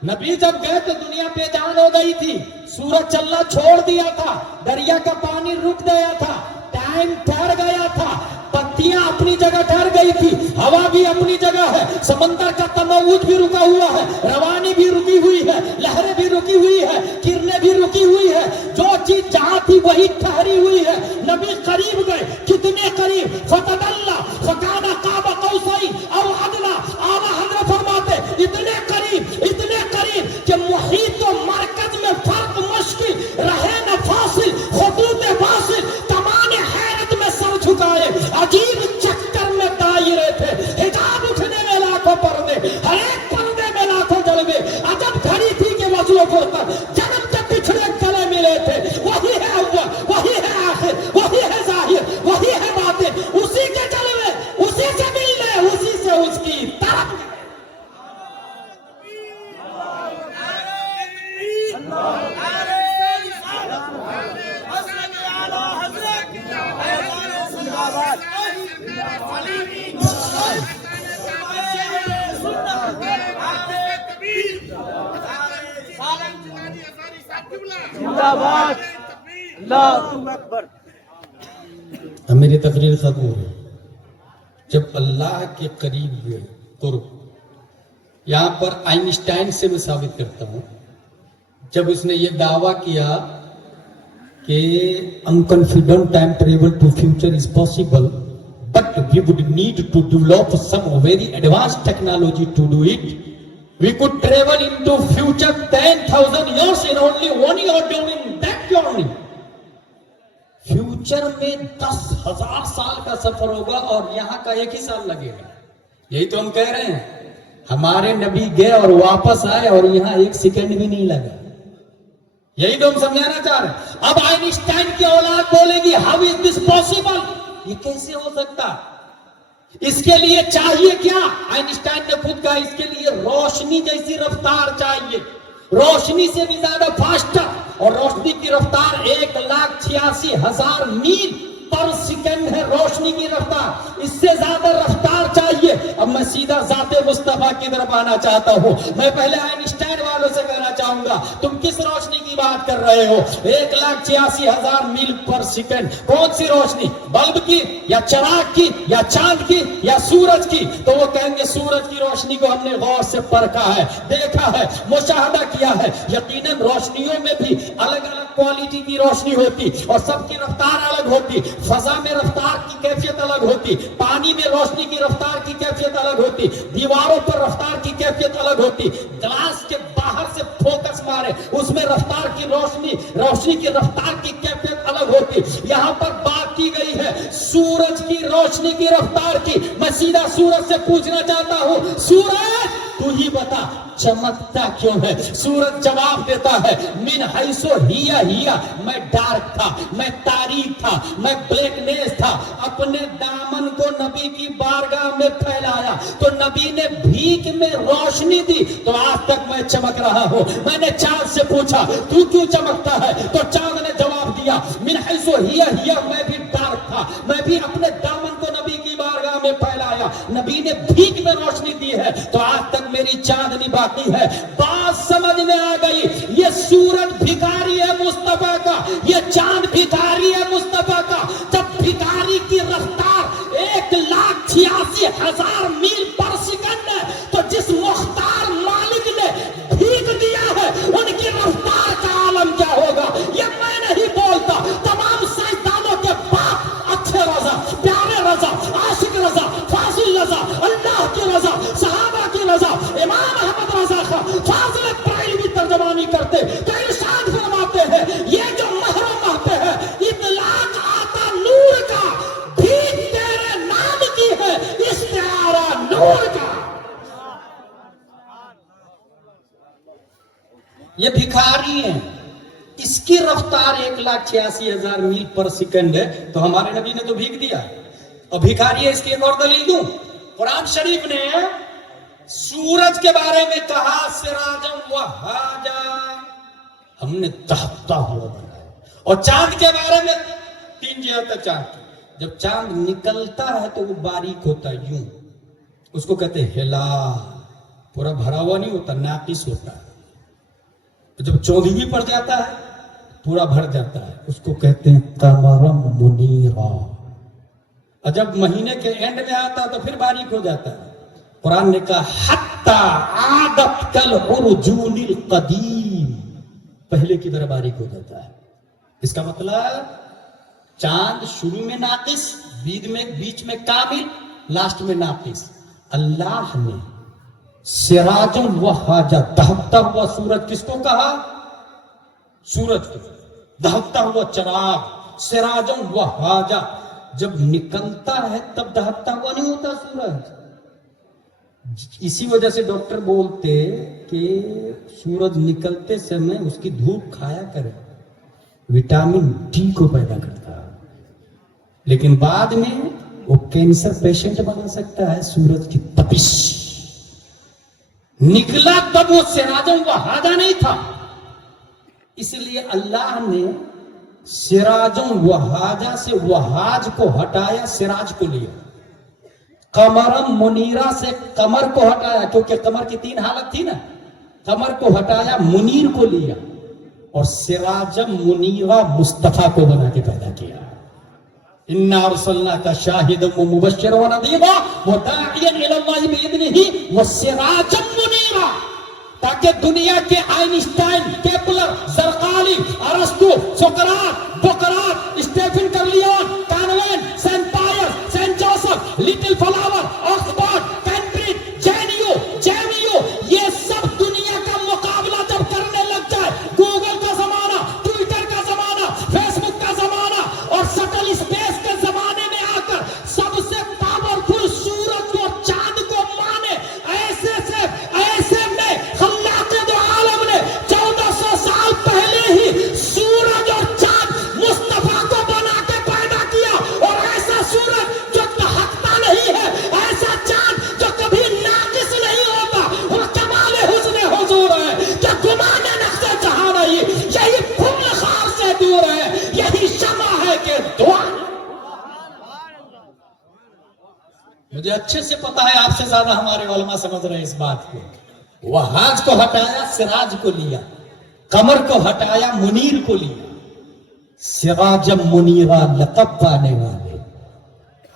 نبی جب گئے تو دنیا بے جان ہو گئی تھی. سورج چلنا چھوڑ دیا تھا، دریا کا پانی رک گیا تھا، ٹائم ٹھہر گیا تھا، پتیاں اپنی جگہ ٹھہر گئی تھی، ہوا بھی اپنی جگہ ہے، سمندر کا تموج بھی رکا ہوا ہے، روانی بھی رکی ہوئی ہے، لہریں بھی رکی ہوئی ہے، کرنیں بھی رکی ہوئی ہے. جو چیز جہاں تھی وہی ٹھہری ہوئی ہے. نبی قریب گئے، کتنے قریب؟ فتدلی فکان قاب قوسین او ادنی. اعلیٰ حضرت فرماتے اتنے قریب کہ محیط و مرکز میں فرق مشکل رہے نہ فاصل، خطوط واصل. تمام حیرت میں سر جھکائے، عجیب چکر میں دائرے تھے، حجاب اٹھنے میں لاکھوں پردے، ہر ایک پردے میں لاکھوں جلوے. عجب گھڑی تھی کہ وصل و فرقت جنم کے پچھڑے گلے ملے تھے. وہی ہے اول، وہی ہے آخر، وہی ہے ظاہر، وہی ہے باطن. اسی کے جلوے، اسی سے ملنے، اسی سے اس کی طرف. اب میری تقریر ختم ہو گئی. جب اللہ کے قریب ہوئے قرب، یہاں پر آئنسٹائن سے میں ثابت کرتا ہوں. جب اس نے یہ دعویٰ کیا کہ unconfident time travel to future is possible, but we would need to develop some very advanced technology to do it. We could travel into future 10,000 years in only 1 year during that journey. Future میں 10,000 سال کا سفر ہوگا اور یہاں کا 1 ہی سال لگے گا. یہی تو ہم کہہ رہے ہیں. ہمارے نبی گئے اور واپس آئے اور یہاں 1 سیکنڈ بھی نہیں لگا. یہی تو ہم سمجھانا چاہ رہے ہیں. اب آئنسٹائن کی اولاد بولے گی ہاؤ از دس پاسبل، یہ کیسے ہو سکتا؟ اس کے لیے چاہیے کیا؟ آئنسٹائن نے خود کہا اس کے لیے روشنی جیسی رفتار چاہیے، روشنی سے بھی زیادہ فاسٹر. اور روشنی کی رفتار 1,86,000 میل پر سیکنڈ ہے روشنی کی رفتار. اس سے زیادہ رفتار چاہیے. اب میں سیدھا ذات مصطفیٰ کی طرف آنا چاہتا ہوں. میں پہلے آئنسٹائن والوں سے کہنا چاہوں گا تم کس روشنی کی بات کر رہے ہو؟ 1,86,000 میل پر سیکنڈ. کون سی روشنی؟ بلب کی یا چراغ کی یا چاند کی یا سورج کی؟ تو وہ کہیں گے سورج کی روشنی کو ہم نے غور سے پرکھا ہے، دیکھا ہے، مشاہدہ کیا ہے. یقیناً روشنیوں میں بھی الگ الگ کوالٹی کی روشنی ہوتی اور سب کی رفتار الگ ہوتی. فضا میں رفتار کی کیفیت الگ ہوتی، پانی میں روشنی کی رفتار رفتار کی کیفیت الگ ہوتی، دیواروں پر رفتار کی کیفیت الگ ہوتی، گلاس کے باہر سے فوکس مارے اس میں رفتار کی روشنی کی رفتار کی کیفیت الگ ہوتی. یہاں پر بات کی گئی ہے سورج کی روشنی کی رفتار کی. میں سیدھا سورج سے پوچھنا چاہتا ہوں، سورج تو ہی بتا چمکتا کیوں ہے؟ سورج جواب دیتا ہے من حیثو ہیا میں ڈارک تھا، میں تاریک تھا، میں بلیکنیس تھا. اپنے دامن کو نبی کی بارگاہ میں پھیلایا تو نبی نے بھیک میں روشنی دی تو آج تک میں چمک رہا ہوں. میں نے چاند سے پوچھا تو کیوں چمکتا ہے تو چاند نے جواب دیا من حیثو ہیا میں بھی ڈارک تھا، میں بھی اپنے دامن کو نبی کی بارگاہ میں پھیلایا، نبی نے بھیک میں روشنی دی ہے تو آج تک میری چاندنی باقی ہے. بات سمجھ میں آ گئی، یہ سورج بھکاری ہے مصطفیٰ کا، یہ چاند بھکاری ہے مصطفیٰ کا. جب بھکاری کی رفتار 1,86,000 میل پر سیکنڈ ہے تو جس مختار مالک نے بھیک دیا ہے ان کی رفتار کا عالم کیا ہوگا؟ یہ میں نہیں بولتا، تمام سائنسدانوں کے باپ اچھے رضا، پیارے رضا، عاشق رضا، فاضل رضا، اللہ کی رضا، صحابہ کی رضا، امام احمد رضا خان فاضل پرائلوی ترجمانی کرتے تو ارشاد فرماتے ہیں یہ جو محرم آتے ہیں اطلاق آتا نور کا، بھیک تیرے نام کی ہے، استعارہ نور کا. یہ بھکاری ہیں، اس کی رفتار 1,86,000 میل پر سیکنڈ ہے تو ہمارے نبی نے تو بھیک دیا. اور بھکاری ہے اس کی ایک اور دلیل دوں. قرآن شریف نے سورج کے بارے میں کہا سراجم وہاجا، ہم نے دہتا ہوا بنایا. اور چاند کے بارے میں 3 جہت ہے چاند کی. جب چاند نکلتا ہے تو وہ باریک ہوتا ہے یوں، اس کو کہتے ہیں ہلال، پورا بھرا ہوا نہیں ہوتا، ناقص ہوتا ہے. جب 14ویں پڑ جاتا ہے پورا بھر جاتا ہے، اس کو کہتے ہیں قمرم منیرا. اور جب مہینے کے اینڈ میں آتا ہے تو پھر باریک ہو جاتا ہے. قرآن نے کہا حتی عادت کالعرجون القدیم، پہلے کی طرح باریک ہو جاتا ہے. اس کا مطلب چاند شروع میں ناقص، بیچ میں کامل، لاسٹ میں ناقص. اللہ نے سراجم وہاجا، دہکتا ہوا سورج کس کو کہا؟ سورج کو. دہکتا ہوا چراغ سراجم وہاجا، جب نکلتا ہے تب دہکتا ہوا نہیں ہوتا سورج. اسی وجہ سے ڈاکٹر بولتے کہ سورج نکلتے سمے اس کی دھوپ کھایا کرے، وٹامن ڈی کو پیدا کرتا ہے. لیکن بعد میں وہ کینسر پیشنٹ بنا سکتا ہے سورج کی تپش. نکلا تب وہ سراجم وہاجا نہیں تھا، اس لیے اللہ نے سراجم وہاجا سے وہاج کو ہٹایا، سراج کو لیا. قمرم منیرا سے قمر کو ہٹایا، کیونکہ قمر کی 3 حالت تھی نا، قمر کو ہٹایا، منیر کو لیا، اور سراجم منیرا مصطفیٰ کو بنا کے پیدا کیا. اِنَّا أَرْسَلْنَاكَ شَاهِدًا وَمُبَشِّرًا وَنَذِيرًا وَدَاعِيًا إِلَى اللَّهِ بِإِذْنِهِ وَسِرَاجًا مُنِيرًا، تاکہ دنیا کے آئنسٹائن، کیپلر، زرقالی، ارسطو، سقراط، بقراط، اسٹیفن کرلیون، کانوین، سینٹ پائر، saint Joseph, little flower, Oxford, Cambridge, جیمیو، یہ سب دنیا کا مقابلہ جب کرنے لگ جائے، گوگل کا زمانہ، ٹویٹر کا زمانہ، فیس بک کا زمانہ اور سٹل اسپیس کے زمانے میں آ کر سب سے پاورفل سورج اور چاند کو مانے، ایسے میں خلاق دو عالم نے 1400 سال پہلے ہی سورج اور چاند مصطفیٰ کو بنا کے پیدا کیا. اور ایسا سورج جو دہکتا نہیں ہے، ایسا چاند جو کبھی ناقص نہیں ہوتا، وہ کمال حسن حضور ہے کہ گمان نقش جہاں نہیں. یہی پھول خار سے دور ہے، یہی شمع ہے کہ دعا. مجھے اچھے سے پتا ہے آپ سے زیادہ ہمارے علماء سمجھ رہے ہیں اس بات کو. وہاج کو ہٹایا، سراج کو لیا، قمر کو ہٹایا، منیر کو لیا. سراجم منیرا لقب پانے والے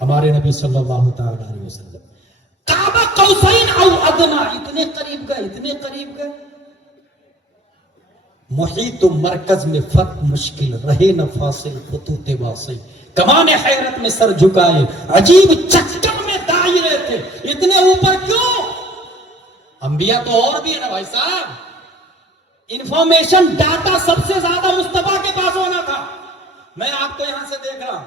ہمارے نبی صلی اللہ تعالی علیہ وسلم کعبہ قوسین او ادنا، اتنے قریب گئے. محیط و مرکز میں فرق مشکل، رہے نہ فاصل خطوط واصل. کمان حیرت میں سر جھکائے، عجیب چکر میں دائرے تھے، انبیاء تو اور بھی ہے نا بھائی صاحب. انفارمیشن ڈاٹا سب سے زیادہ مصطفیٰ کے پاس ہونا تھا. میں آپ کو یہاں سے دیکھ رہا ہوں,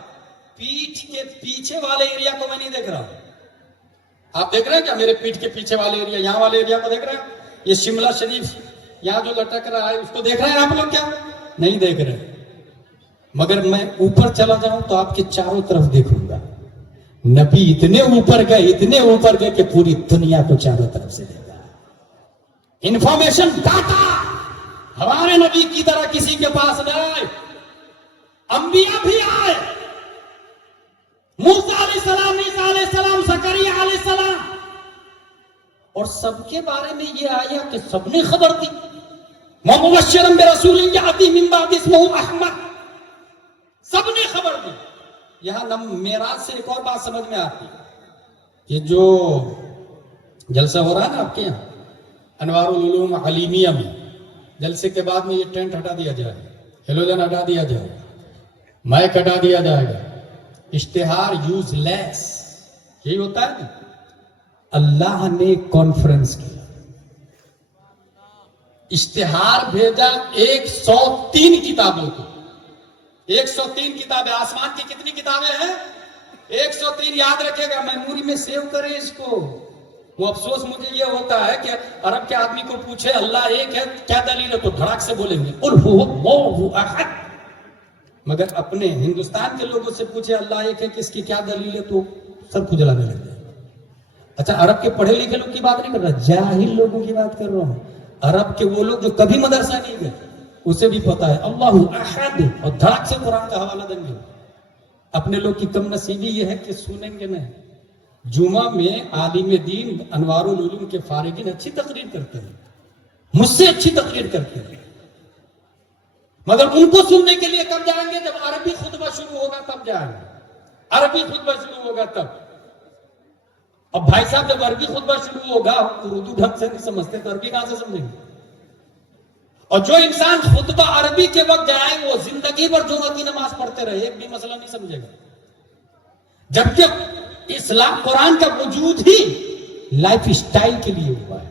پیٹھ کے پیچھے والے ایریا کو میں نہیں دیکھ رہا ہوں. آپ دیکھ رہے ہیں کیا میرے پیٹھ کے پیچھے والے ایریا, یہاں والے ایریا کو دیکھ رہے ہیں؟ یہ شملہ شریف یہاں جو لٹک رہا ہے اس کو دیکھ رہے ہیں آپ لوگ کیا؟ نہیں دیکھ رہے. مگر میں اوپر چلا جاؤں تو آپ کے چاروں طرف دیکھوں گا. نبی اتنے اوپر گئے کہ پوری دنیا کو چاروں طرف سے دیکھا. انفارمیشن ڈاٹا ہمارے نبی کی طرح کسی کے پاس نہ آئے. انبیاء بھی آئے, موسیٰ علیہ السلام, عیسیٰ علیہ السلام, زکریا علیہ السلام, اور سب کے بارے میں یہ آیا کہ سب نے خبر دی. وَمُبَشِّرًا بِرَسُولٍ يَأْتِي مِن بَعْدِهِ اسْمُهُ أَحْمَدُ, سب نے خبر دی. یہاں معراج سے ایک اور بات سمجھ میں آتی ہے. یہ جو جلسہ ہو رہا ہے نا آپ کے یہاں انوار العلوم حلیمیہ میں, جلسے کے بعد میں یہ ٹینٹ ہٹا دیا جائے, ہیلوجن ہٹا دیا جائے, مائک ہٹا دیا جائے گا, اشتہار یوز لیس. یہی ہوتا ہے نا. اللہ نے کانفرنس کیا, اشتہار بھیجا 103 کتابوں کو. 103 کتابیں. آسمان کی کتنی کتابیں ہیں؟ 103. یاد رکھے گا, میموری میں سیو کرے اس کو. وہ افسوس مجھے یہ ہوتا ہے کہ عرب کے آدمی کو پوچھے اللہ ایک ہے کیا دلیل ہے تو دھڑاک سے بولیں گے قل هو اللہ احد. مگر اپنے ہندوستان کے لوگوں سے پوچھے اللہ ایک ہے کس کی کیا دلیل ہے تو سب کو جلانے لگتے ہیں. اچھا عرب کے پڑھے لکھے لوگ کی بات نہیں کر رہا, جاہل لوگوں کی بات کر رہا ہوں. عرب کے وہ لوگ جو کبھی مدرسہ نہیں گئے اسے بھی پتا ہے اللہ احد, اور دھڑاک سے قرآن کا حوالہ دیں گے. اپنے لوگ کی کم نصیبی یہ ہے کہ سنیں گے نہیں. جمعہ میں عالم دین انوار العلوم کے فارغین اچھی تقریر کرتے ہیں, مجھ سے اچھی تقریر کرتے ہیں, مگر ان کو سننے کے لیے کب جائیں گے؟ جب عربی خطبہ شروع ہوگا تب جائیں گے. عربی خطبہ شروع ہوگا تب. اب بھائی صاحب جب عربی خطبہ شروع ہوگا اردو ڈھنگ سے نہیں سمجھتے تو عربی کہاں سے سمجھیں گے؟ اور جو انسان خطبہ عربی کے وقت جائے وہ زندگی بھر جمعہ کی نماز پڑھتے رہے, ایک بھی مسئلہ نہیں سمجھے گا. جبکہ اسلام قرآن کا وجود ہی لائف اسٹائل کے لیے ہوا ہے.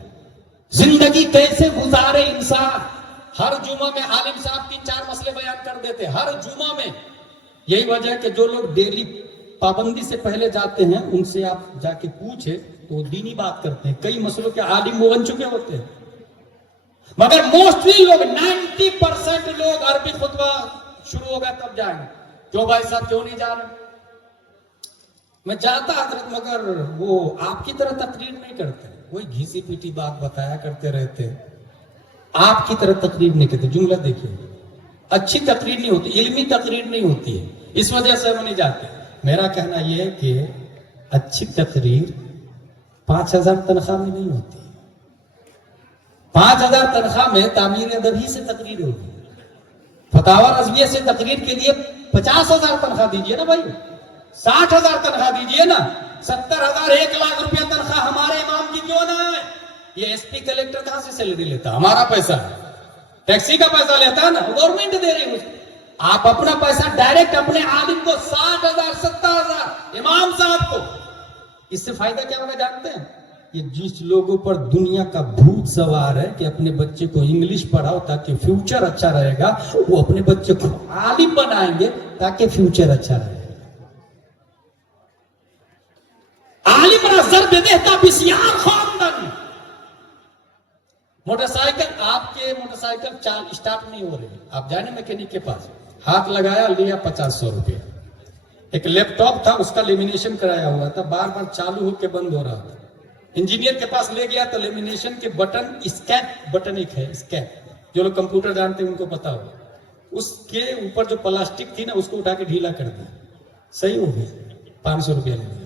زندگی کیسے گزارے انسان. ہر جمعہ میں عالم صاحب 3-4 مسئلے بیان کر دیتے ہر جمعہ میں. یہی وجہ ہے کہ جو لوگ ڈیلی پابندی سے پہلے جاتے ہیں ان سے آپ جا کے پوچھے تو دینی بات کرتے ہیں. کئی مسئلوں کے عالم وہ بن چکے ہوتے ہیں. مگر موسٹلی لوگ 90% لوگ عربی خطبہ شروع ہوگا تب جائیں گے. کیوں بھائی صاحب کیوں نہیں جا رہے؟ میں چاہتا حضرت مگر وہ آپ کی طرح تقریر نہیں کرتے, وہی گھیسی پیٹی بات بتایا کرتے رہتے. آپ کی طرح تقریر نہیں کرتے. جملہ دیکھیے, اچھی تقریر نہیں ہوتی, علمی تقریر نہیں ہوتی ہے, اس وجہ سے ہم نہیں جاتے. میرا کہنا یہ ہے کہ اچھی تقریر 5,000 تنخواہ میں نہیں ہوتی. 5,000 تنخواہ میں تعمیر ادبی سے تقریر ہوگی. فتاوی رضویہ سے تقریر کے لیے 50,000 تنخواہ دیجئے نا بھائی, 60,000 تنخواہ دیجئے نا, 70,000 1 لاکھ روپیہ تنخواہ ہمارے امام کی کیوں نہ ہے؟ یہ ایس پی کلیکٹر کہاں سے سیلری لیتا؟ ہمارا پیسہ ہے, ٹیکسی کا پیسہ لیتا ہے نا, گورنمنٹ دے رہی ہے. آپ اپنا پیسہ ڈائریکٹ اپنے عالم کو 60,000 70,000 امام صاحب کو, اس سے فائدہ کیا ہوگا جانتے ہیں؟ یہ جس لوگوں پر دنیا کا بھوت سوار ہے کہ اپنے بچے کو انگلش پڑھاؤ تاکہ فیوچر اچھا رہے گا, وہ اپنے بچے کو عالم بنائیں گے تاکہ فیوچر اچھا رہے گا. عالم را ضرب دیتا بسیار خواندن. موٹر سائیکل, آپ کے موٹر سائیکل اسٹارٹ نہیں ہو رہی, آپ جانے میکینک کے پاس, ہاتھ لگایا لیا 500 روپے. ایک لیپ ٹاپ تھا اس کا لیمینیشن کرایا ہوا تھا, بار بار چالو ہو کے بند ہو رہا تھا. انجینئر کے پاس لے گیا تو لیمینیشن کے بٹن, اسکیپ بٹن ایک ہے, اسکیپ, جو لوگ کمپیوٹر جانتے ہیں ان کو پتا ہو, اس کے اوپر جو پلاسٹک تھی نا اس کو اٹھا کے ڈھیلا کر دیا, صحیح ہو گیا, 500 روپیہ لے لیا.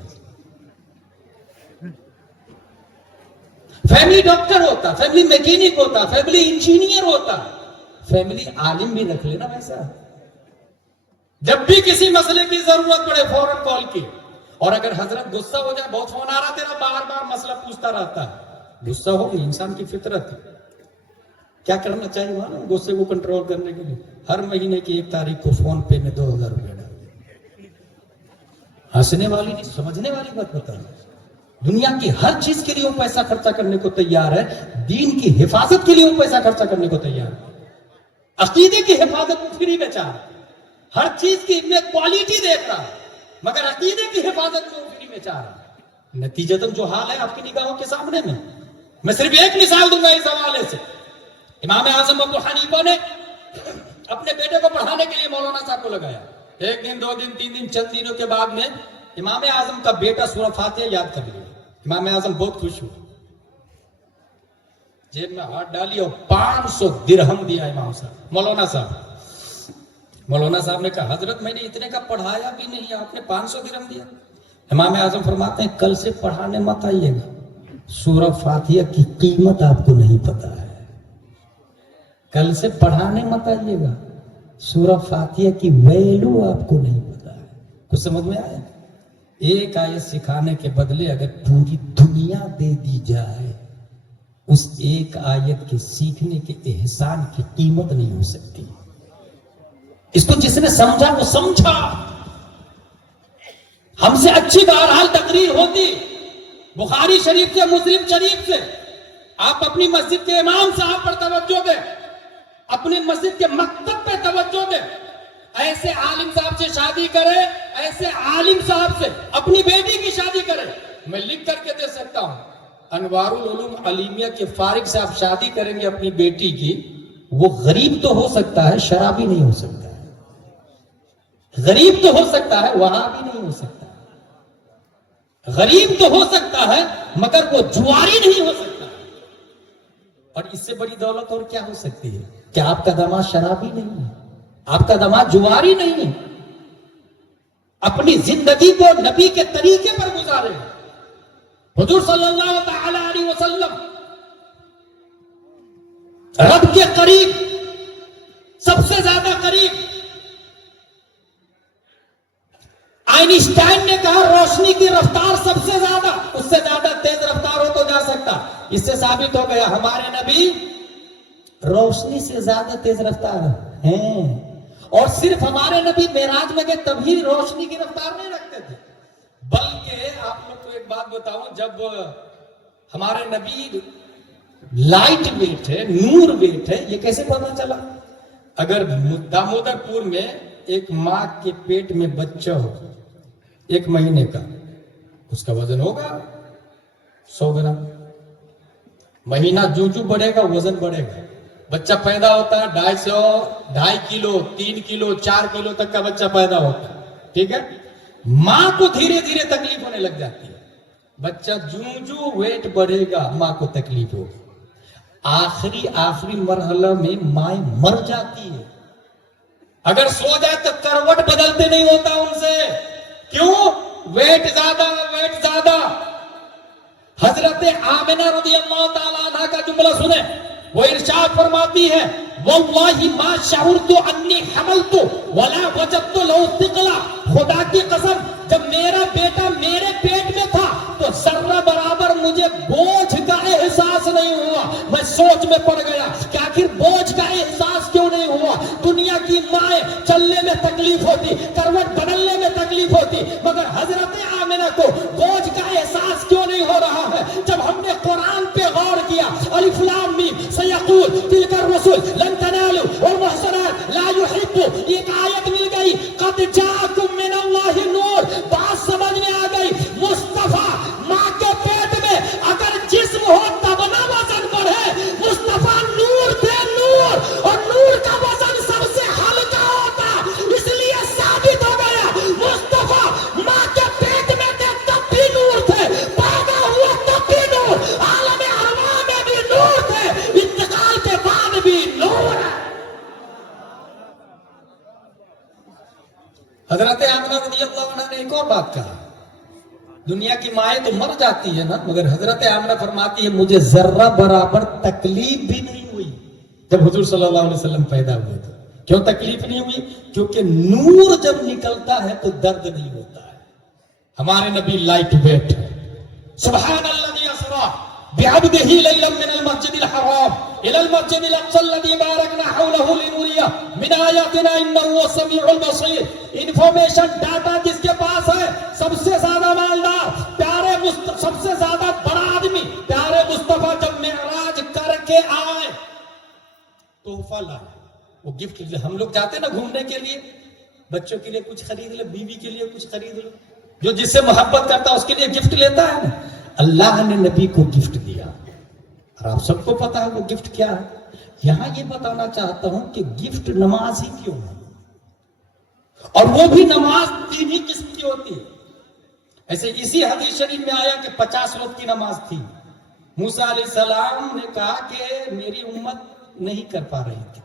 فیملی ڈاکٹر ہوتا, فیملی میکینک ہوتا, فیملی انجینئر ہوتا, فیملی عالم بھی رکھ لینا بھائی صاحب. جب بھی کسی مسئلے کی ضرورت پڑے فوراً کال کی. اور اگر حضرت غصہ ہو جائے, بہت فون آ رہا تیرا, بار بار مسئلہ پوچھتا رہتا ہے, غصہ ہو گئی, انسان کی فطرت ہے. کیا کرنا چاہیے وہاں نا غصے کو کنٹرول کرنے کے لیے؟ ہر مہینے کی 1 تاریخ کو فون پے میں 2,000 روپے ڈال. ہنسنے والی نہیں, سمجھنے والی بات بتا. دنیا کی ہر چیز کے لیے وہ پیسہ خرچہ کرنے کو تیار ہے، دین کی حفاظت کے لیے وہ پیسہ خرچہ کرنے کو تیار ہے، عقیدے کی حفاظت فری میں چاہ رہا ہے، ہر چیز کی میں کوالٹی دیکھ رہا ہے، مگر عقیدے کی حفاظت میں وہ فری میں چاہ رہا ہے۔ نتیجتاً جو حال ہے آپ کی نگاہوں کے سامنے میں صرف ایک مثال دوں گا اس حوالے سے۔ امام اعظم ابو حنیفہ نے اپنے بیٹے کو پڑھانے کے لیے مولانا صاحب کو لگایا، ایک دن، دو دن، تین دن، چند دنوں کے بعد میں امام اعظم کا بیٹا سورہ فاتحہ یاد کر لیا۔ امام اعظم بہت خوش ہوئے، جیب میں ہاتھ ڈالی اور 500 درہم دیا امام صاحب، مولانا صاحب نے کہا حضرت میں نے اتنے کا پڑھایا بھی نہیں، آپ نے 500 درہم دیا۔ امام اعظم فرماتے ہیں کل سے پڑھانے مت آئیے گا، سورہ فاتحہ کی قیمت آپ کو نہیں پتا ہے، کل سے پڑھانے مت آئیے گا، سورہ فاتحہ کی ویلو آپ کو نہیں پتا ہے۔ کچھ سمجھ میں آیا؟ ایک آیت سکھانے کے بدلے اگر پوری دنیا دے دی جائے، اس ایک آیت کے سیکھنے کے احسان کی قیمت نہیں ہو سکتی۔ اس کو جس نے سمجھا وہ سمجھا۔ ہم سے اچھی بہرحال تقریر ہوتی بخاری شریف سے، مسلم شریف سے، آپ اپنی مسجد کے امام صاحب پر توجہ دیں، اپنی مسجد کے مکتب پہ توجہ دیں، ایسے عالم صاحب سے شادی کرے، ایسے عالم صاحب سے اپنی بیٹی کی شادی کرے۔ میں لکھ کر کے دے سکتا ہوں، انوار العلوم علیمیہ کے فارغ سے آپ شادی کریں گے اپنی بیٹی کی، وہ غریب تو ہو سکتا ہے، شرابی نہیں ہو سکتا ہے، غریب تو ہو سکتا ہے، وہاں بھی نہیں ہو سکتا، غریب تو ہو سکتا ہے مگر وہ جواری نہیں ہو سکتا۔ اور اس سے بڑی دولت اور کیا ہو سکتی ہے کہ آپ کا داماد شرابی نہیں ہے، آپ کا داماد جواری نہیں ہے، اپنی زندگی کو نبی کے طریقے پر گزارے۔ حضور صلی اللہ تعالی علیہ وسلم رب کے قریب، سب سے زیادہ قریب۔ آئنسٹائن نے کہا روشنی کی رفتار سب سے زیادہ، اس سے زیادہ تیز رفتار ہو تو جا سکتا۔ اس سے ثابت ہو گیا ہمارے نبی روشنی سے زیادہ تیز رفتار ہیں، اور صرف ہمارے نبی معراج میں گئے تبھی روشنی کی رفتار نہیں رکھتے تھے، بلکہ آپ لوگ کو ایک بات بتاؤں، جب ہمارے نبی لائٹ ویٹ ہے، نور ویٹ ہے، یہ کیسے پتا چلا؟ اگر دامودر پور میں ایک ماں کے پیٹ میں بچہ ہو 1 مہینے کا، اس کا وزن ہوگا 100 گرام، مہینہ جو بڑھے گا وزن بڑھے گا، بچہ پیدا ہوتا ہے 2.5 کلو 3 کلو 4 کلو تک کا بچہ پیدا ہوتا ہے، ٹھیک ہے؟ ماں کو دھیرے دھیرے تکلیف ہونے لگ جاتی ہے، بچہ جو ویٹ بڑھے گا ماں کو تکلیف ہوگی، آخری مرحلہ میں ماں مر جاتی ہے، اگر سو جائے تو کروٹ بدلتے نہیں ہوتا ان سے، کیوں؟ ویٹ زیادہ۔ حضرت آمنہ رضی اللہ تعالیٰ عنہ کا جملہ سنیں، وہ ارشاد فرماتی ہے واللہ ما شعرت انی حملت ولا وجدت له ثقلا، خدا کی قسم جب میرا بیٹا میرے پیٹ میں تھا تو ذرہ برابر مجھے بوجھ کا احساس نہیں ہوا۔ میں سوچ میں پڑ گیا کہ آخر بوجھ کا احساس کیوں نہیں ہوا؟ دنیا کی مائیں چلنے میں تکلیف ہوتی، کروٹ بدلنے میں تکلیف ہوتی، مگر حضرت آمنہ کو بوجھ کا احساس کیوں نہیں ہو رہا ہے؟ جب ہم نے قرآن پہ غور کیا، الف لام میم سیقول تلک الرسل لن تنالوا والمحصنات لا يحب، ایک آیت مل گئی قد جاءکم من اللہ نور، بات سمجھ میں آ گئی۔ مصطفیٰ ماں کے پیٹ میں اگر جسم ہو تب نہ وزن بڑھے، مصطفیٰ نور تھے، نور، اور نور کا وزن سب سے ہلکا ہوتا، اس لیے ثابت ہو گیا مصطفیٰ ماں کے پیٹ میں تھے تب بھی نور تھے، پیدا ہوا تب بھی نور، عالم ارواح میں بھی نور تھے، انتقال کے بعد بھی نور ہے۔ حضرت آمنہ رضی اللہ عنہ نے ایک اور بات کہا، دنیا کی مائیں تو مر جاتی ہے نا، مگر حضرت آمنہ فرماتی ہے مجھے ذرہ برابر تکلیف بھی نہیں ہوئی جب حضور صلی اللہ علیہ وسلم پیدا ہوئے تھے۔ کیوں تکلیف نہیں ہوئی؟ کیونکہ نور جب نکلتا ہے تو درد نہیں ہوتا ہے۔ ہمارے نبی لائٹ ویٹ ہے۔ سبحان الذی اسری بعبده ليلا من المسجد الحرام الى المسجد الاقصى الذي باركنا حوله لنريه من آیاتنا انه هو السميع البصير. انفارمیشن ڈاٹا جس کے پاس ہے، سب سے زیادہ مالدار، پیارے سب سے زیادہ بڑا آدمی پیارے مصطفیٰ جب معراج کر کے آئے تحفہ لائے، وہ گفٹ لے. ہم لوگ جاتے نا گھومنے کے لیے، بچوں کے لیے کچھ خرید لو، بیوی کے لیے کچھ خرید لو، جو جس سے محبت کرتا ہے اس کے لیے گفٹ لیتا ہے نا. اللہ نے نبی کو گفٹ دیا اور آپ سب کو پتا ہے وہ گفٹ کیا ہے. یہاں یہ بتانا چاہتا ہوں کہ گفٹ نماز ہی کیوں ہے، اور وہ بھی نماز 3 ہی قسم کی ہوتی ہے. ایسے اسی حدیث شریف میں آیا کہ 50 وقت کی نماز تھی. موسیٰ علیہ السلام نے کہا کہ میری امت نہیں کر پا رہی تھی،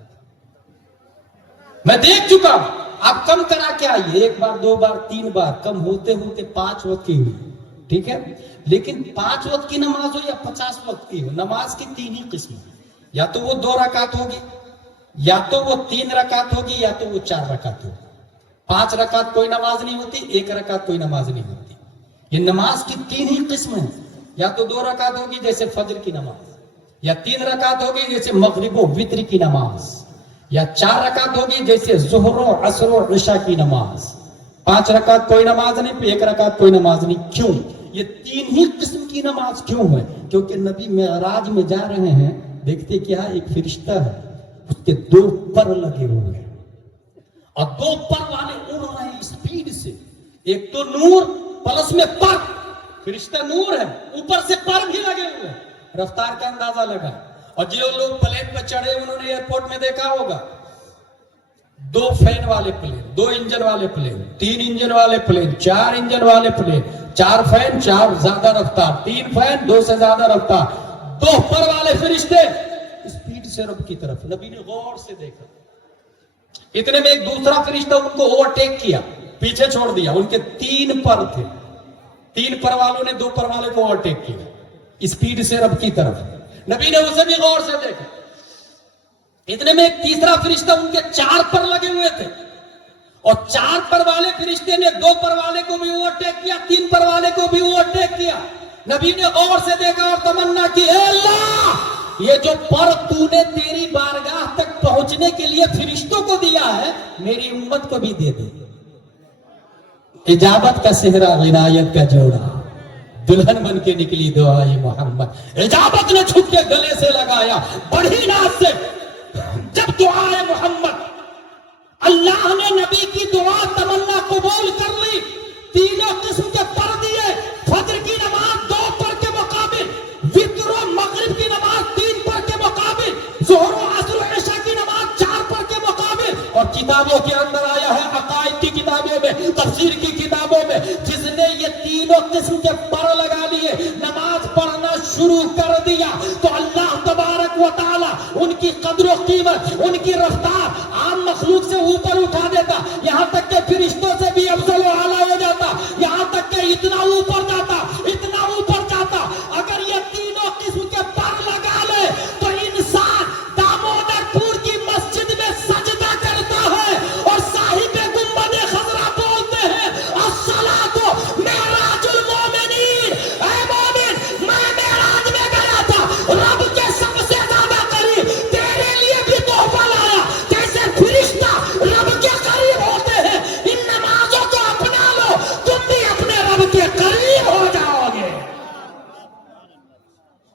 میں دیکھ چکا ہوں، آپ کم کرا کے آئیے، 1 بار 2 بار 3 بار، کم ہوتے ہوتے 5 وقت کی ہوئی، ٹھیک ہے. لیکن 5 وقت کی نماز ہو یا 50 وقت کی ہو، نماز کی 3 ہی قسم، یا تو وہ 2 رکعت ہوگی، یا تو وہ 3 رکعت ہوگی، یا تو وہ 4 رکعت ہوگی. 5 رکعت کوئی نماز نہیں ہوتی، 1 رکعت کوئی نماز نہیں ہوتی. یہ نماز کی 3 ہی قسم ہیں. یا تو 2 رکعت ہوگی جیسے فجر کی نماز، یا 3 رکعت ہوگی جیسے مغرب و وتر کی نماز، یا 4 رکعت ہوگی جیسے ظہر و عصر و عشاء کی نماز. 5 رکعت کوئی نماز نہیں، 1 رکعت کوئی نماز نہیں. کیوں؟ یہ 3 ہی قسم کی نماز کیوں ہے؟ کیونکہ نبی معراج میں جا رہے ہیں، دیکھتے کیا ایک فرشتہ ہے، اس کے 2 پر لگے ہوئے ہیں اور 2 پر والے اڑ رہے ہیں اسپیڈ سے. ایک تو نور پلس میں پر، فرشتہ نور ہے، اوپر سے پر بھی لگے ہوئے ہیں. رفتار کا اندازہ لگا. اور جو لوگ پلین پہ چڑھے انہوں نے ایئرپورٹ میں دیکھا ہوگا 2 فین والے پلین، 2 انجن والے پلین، 3 انجن والے پلین، 4 انجن والے پلین، 4 فین 4 زیادہ رفتار، 3 فین 2 سے زیادہ رفتار، 2 پر والے فرشتے اسپیڈ سے رب کی طرف. نبی نے غور سے دیکھا. اتنے میں ایک دوسرا فرشتہ ان کو اوورٹیک کیا، پیچھے چھوڑ دیا. ان کے 3 پر تھے، 3 پر والوں نے 2 پر والے کو اوورٹیک کیا اسپیڈ سے رب کی طرف. نبی نے اسے بھی غور سے دیکھا. اتنے میں ایک تیسرا فرشتہ ان کے 4 پر لگے ہوئے تھے، اور 4 پر والے فرشتے نے 2 پر والے کو بھی اوورٹیک کیا، 3 پر والے کو بھی اوورٹیک کیا. نبی نے غور سے دیکھا اور تمنا کی، اے اللہ یہ جو پر تو نے تیری بارگاہ تک پہنچنے کے لیے فرشتوں کو دیا ہے، میری امت کو بھی دے دے. اجابت کا صحرا، عنایت کا جوڑا، دلہن بن کے نکلی دعائے محمد. اجابت نے چھپ کے گلے سے لگایا بڑی ناز سے جب دعائے محمد. اللہ نے نبی کی دعا تمنا قبول کر لی. 3 قسم کے پر دیے. فجر کی نماز 2 پر کے مقابل، وتر و مغرب کی نماز 3 پر کے مقابل، ظہر و عصر و عشاء کی نماز 4 پر کے مقابل. اور کتابوں کے اندر آیا ہے، عقائد کی کتابوں میں، تفسیر کی کتابوں میں، جس نے یہ 3 قسم کے پر لگا لیے، نماز پڑھنا شروع کر دیا تو اللہ تبارک و تعالی ان کی قدر و قیمت، ان کی رفتار عام مخلوق سے اوپر اٹھا دیتا. یہاں تک کہ فرشتوں سے بھی افضل و اعلیٰ ہو جاتا. یہاں تک کہ اتنا اوپر جاتا، اتنا اوپر جاتا. اگر یہ 3 قسم کے پر لگا لے تو انسان دامودر پور کی مسجد میں سجدہ کرتا ہے اور صاحب گنبد خضرا بولتے ہیں الصلاۃ معراج المومنین. اے مومن، میں معراج میں گیا تھا، رب کے سب سے زیادہ قریب تیرے لیے بھی تحفہ لایا. جیسے فرشتہ رب کے قریب ہوتے ہیں، ان نمازوں کو اپنا لو، تم بھی اپنے رب کے قریب ہو جاؤ گے.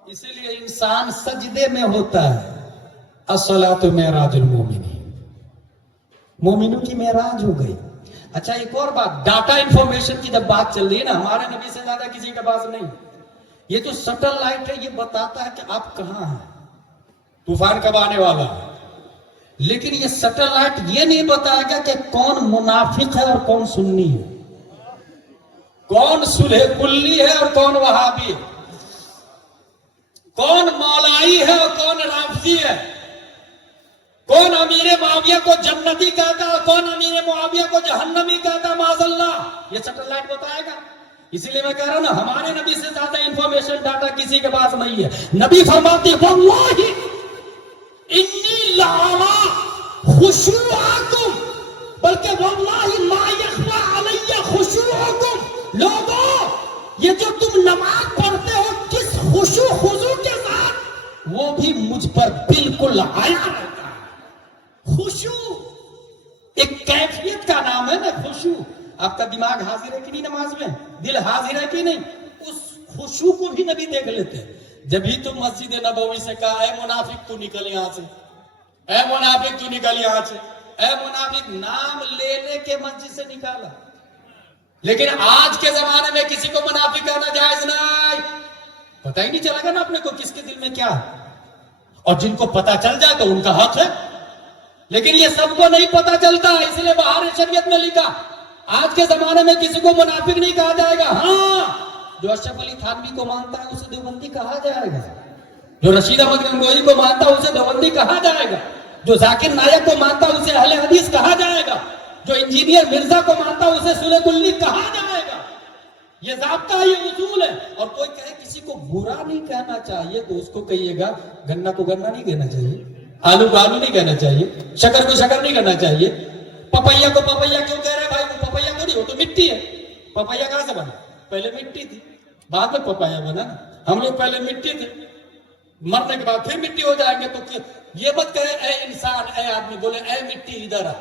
اسی لیے انسان سجدے میں ہوتا ہے. الصلاۃ معراج المومنین، مومنوں کی معراج ہو گئی. اچھا ایک اور بات، ڈاٹا انفارمیشن کی جب بات چل رہی ہے نا، ہمارے نبی سے زیادہ کسی کے پاس نہیں. یہ جو سیٹلائٹ ہے یہ بتاتا ہے کہ آپ کہاں ہیں، طوفان کب آنے والا ہے. لیکن یہ سیٹلائٹ یہ نہیں بتائے گا کہ کون منافق ہے اور کون سنی ہے، کون صلح کلی ہے اور کون وہابی ہے، کون مولائی ہے اور کون رافضی ہے، کون امیر معاویہ کو جنتی کہتا ہے اور کون امیر معاویہ کو جہنمی کہتا ہے معاذ اللہ. یہ سیٹلائٹ بتائے گا. اسی لیے میں کہہ رہا ہوں نا، ہمارے نبی سے زیادہ انفارمیشن ڈاٹا کسی کے پاس نہیں ہے. نبی فرماتے ہیں واللہ انی لارا خشوعکم، بلکہ واللہ ما یخفی علی خشوعکم. لوگوں یہ جو تم نماز پڑھتے ہو کس خشوع خضوع بھی مجھ پر بالکل آیا رہتا ہے. خشوع ایک کیفیت کا نام ہے نا, خشوع. آپ کا دماغ حاضر ہے کہ نہیں نماز میں, دل حاضر ہے کہ نہیں, اس خشوع کو بھی نبی دیکھ لیتے ہیں. جبھی تو مسجد نبوی سے کہا اے منافق تو نکل یہاں سے, اے منافق تو نکل یہاں سے, اے منافق نام لے لے کے مسجد سے نکالا. لیکن آج کے زمانے میں کسی کو منافق کہنا جائز نہیں. پتہ ہی نہیں چلے گا نا اپنے کو کس کے دل میں کیا ہے, اور جن کو پتا چل جائے تو ان کا حق ہے, لیکن یہ سب کو نہیں پتا چلتا, اس لیے بہار شریعت میں لکھا آج کے زمانے میں کسی کو منافق نہیں کہا جائے گا. ہاں, جو اشرف علی تھانوی کو مانتا ہے اسے دیوبندی کہا جائے گا, جو رشید احمد گنگوہی کو مانتا ہے اسے دیوبندی کہا جائے گا, جو ذاکر نائک کو مانتا ہے اسے اہل حدیث کہا جائے گا, جو انجینئر مرزا کو مانتا ہے اسے سلے کلی کہا جائے گا. یہ ضابطہ, یہ اصول ہے. اور کوئی کہے کسی کو برا نہیں کہنا چاہیے تو اس کو کہیے گا گنا کو گنا نہیں کہنا چاہیے, آلو کو آلو نہیں کہنا چاہیے, شکر کو شکر نہیں کہنا چاہیے. پپیا کو پپیا کیوں کہہ رہے بھائی, وہ پپیا کو نہیں, وہ تو مٹی ہے. پپیا کہاں سے بنا, پہلے مٹی تھی بعد میں پپایا بنا. ہم لوگ پہلے مٹی تھے, مرنے کے بعد پھر مٹی ہو جائیں گے. تو یہ مت کہے اے انسان, اے آدمی, بولے اے مٹی ادھر آ,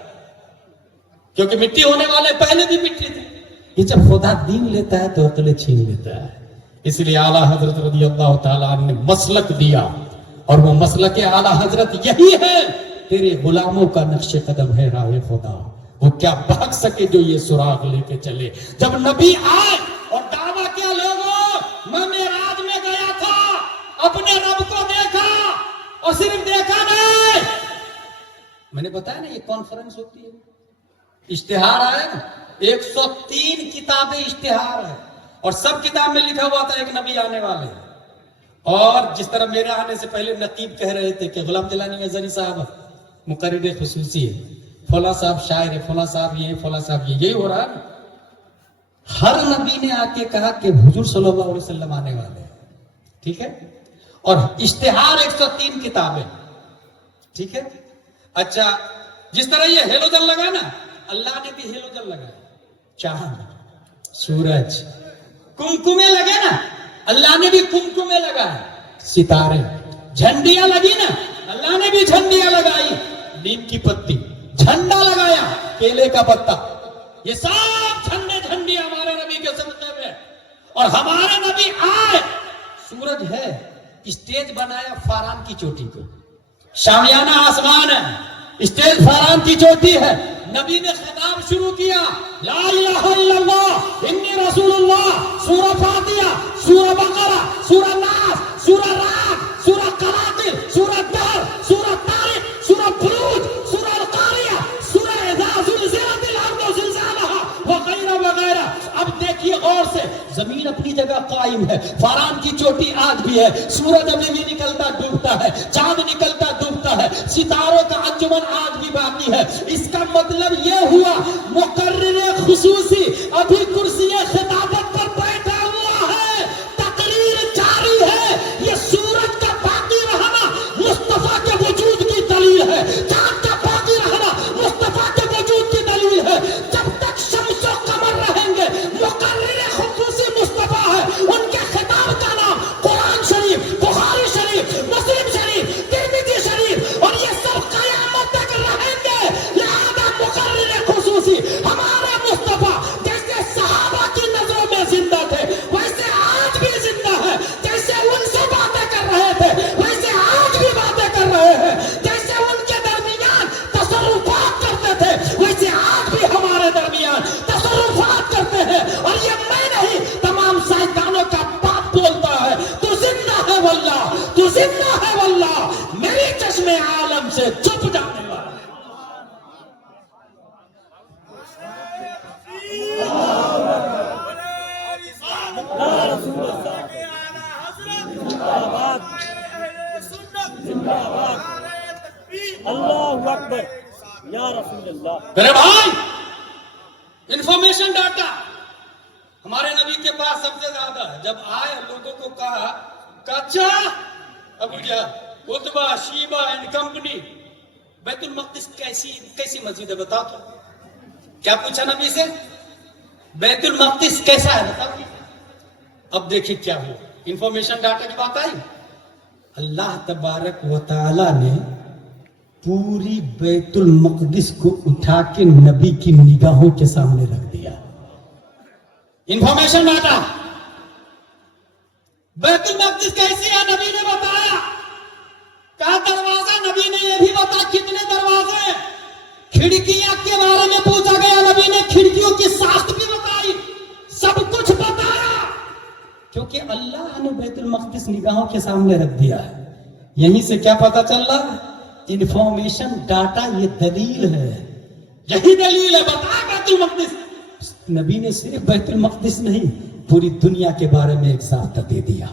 کیونکہ مٹی ہونے والے پہلے بھی مٹی تھے. یہ جب خدا دین لیتا ہے تو عقل چھین لیتا ہے. اس لیے اعلیٰ حضرت رضی اللہ تعالیٰ عنہ نے مسلک دیا, اور وہ مسلک اعلیٰ حضرت یہی ہے, تیرے غلاموں کا نقش قدم ہے راہ خدا, وہ کیا بھاگ سکے جو یہ سراغ لے کے چلے. جب نبی آئے اور دعویٰ کیا, لوگوں میں معراج میں گیا تھا, اپنے رب کو دیکھا, اور صرف دیکھا نہیں, میں نے بتایا نا یہ کانفرنس ہوتی ہے, اشتہار آئے نا, 103 کتابیں اشتہار ہے, اور سب کتاب میں لکھا ہوا تھا ایک نبی آنے والے. اور جس طرح میرے آنے سے پہلے نقیب کہہ رہے تھے کہ غلام جلانی ازہری صاحب مقرر خصوصی ہے, فلاں صاحب شاعر ہے, فلاں صاحب یہ, فلاں صاحب یہ, یہی ہو رہا ہے نا. ہر نبی نے آ کے کہا کہ حضور صلی اللہ علیہ وسلم آنے والے ہیں, ٹھیک ہے, اور اشتہار 103 کتابیں, ٹھیک ہے. اچھا, جس طرح یہ ہیلوجن لگا نا, اللہ نے بھی ہیلوجن لگا, چاند, سورج, کمکمے لگے نا, اللہ نے بھی کمکمے لگائے, ستارے, جھنڈیاں لگی نا, اللہ نے بھی جھنڈیاں لگائی, نیم کی پتی, جھنڈا لگایا, کیلے کا پتا, یہ سب جھنڈے جھنڈی ہمارے نبی کے صدقے میں. اور ہمارے نبی آئے, سورج ہے, اسٹیج بنایا فاران کی چوٹی کو, شامیانہ آسمان ہے, اسٹیج فاران کی چوٹی ہے, نبی نے خطاب شروع کیا, لا الہ الا اللہ انی رسول اللہ, سورہ فاتحہ, سورہ بقرہ, سورہ ناس, سورہ رعد, سورہ قراتر, سورہ دہر, سورہ طارق, سورہ بروج, سورہ القاریہ, سورہ اذا زلزلت الارض زلزالہا, وغیرہ وغیرہ. اب دیکھیے غور سے, زمین اپنی جگہ قائم ہے, فاران کی چوٹی آج بھی ہے, سورج ابھی بھی نکلتا ڈوبتا ہے, چاند نکلتا ڈوبتا ہے, ستاروں کا انجمن آج بھی باقی ہے. اس کا مطلب یہ ہوا مقرر خصوصی ابھی کرسی خطابت پر بیٹھا ہوا ہے, تقریر جاری ہے. یہ سورج کا باقی رہنا مصطفیٰ کے وجود کی دلیل ہے, چاند کا باقی رہنا مصطفیٰ کے وجود کی دلیل ہے. جب تک شمس و قمر رہیں گے, مقرر خصوصی مصطفیٰ ہے, ان کے خطاب کا نام قرآن شریف, بخاری شریف, مسلم شریف, ترمذی شریف, اور یہ سب قیامت تک رہیں گے. لہذا مقرر خصوصی ہمارے مصطفیٰ جیسے صحابہ کی نظروں میں زندہ تھے ویسے آج بھی زندہ ہے, جیسے ان سے باتیں کر رہے تھے ویسے آج بھی باتیں کر رہے ہیں, جیسے ان کے درمیان تصرفات کرتے تھے ویسے آج بھی ہمارے درمیان تصرفات کرتے ہیں. اور یہ میں نہیں, تمام سائنسدانوں کا باپ بولتا ہے, تو زندہ ہے واللہ, تو زندہ ہے واللہ, میری چشم عالم سے چھپ جانے والا. اللہ اکبر یا رسول اللہ. میرے بھائی, انفارمیشن ڈاٹا ہمارے نبی کے پاس سب سے زیادہ ہے. جب آئے لوگوں کو کہا, کچا ابو جہل, اتبا, شیبہ اینڈ کمپنی, بیت المقدس کیسی مسجد ہے بتاؤ تو. کیا پوچھا نبی سے, بیت المقدس کیسا ہے بتاؤ. اب دیکھیں کیا ہوا, انفارمیشن ڈاٹا کی بات آئی. اللہ تبارک و تعالی نے پوری بیت المقدس کو اٹھا کے نبی کی نگاہوں کے سامنے رکھ دیا. انفارمیشن ڈاٹا بیت المقدس کیسی ہے نبی نے بتایا. کہا دروازہ نبی نے یہ بھی بتا کتنے دروازے. کھڑکیاں کے بارے میں پوچھا گیا نبی نے کھڑکیوں کی ساخت بھی بتائی. سب کچھ بتایا کیونکہ اللہ نے بیت المقدس نگاہوں کے سامنے رکھ دیا ہے. یہیں سے کیا پتا چل رہا ہے؟ انفارمیشن ڈاٹا یہ دلیل ہے. یہی دلیل ہے. بتا بیت المقدس. نبی نے صرف بیت المقدس نہیں پوری دنیا کے بارے میں ایک ضابطہ دے دیا.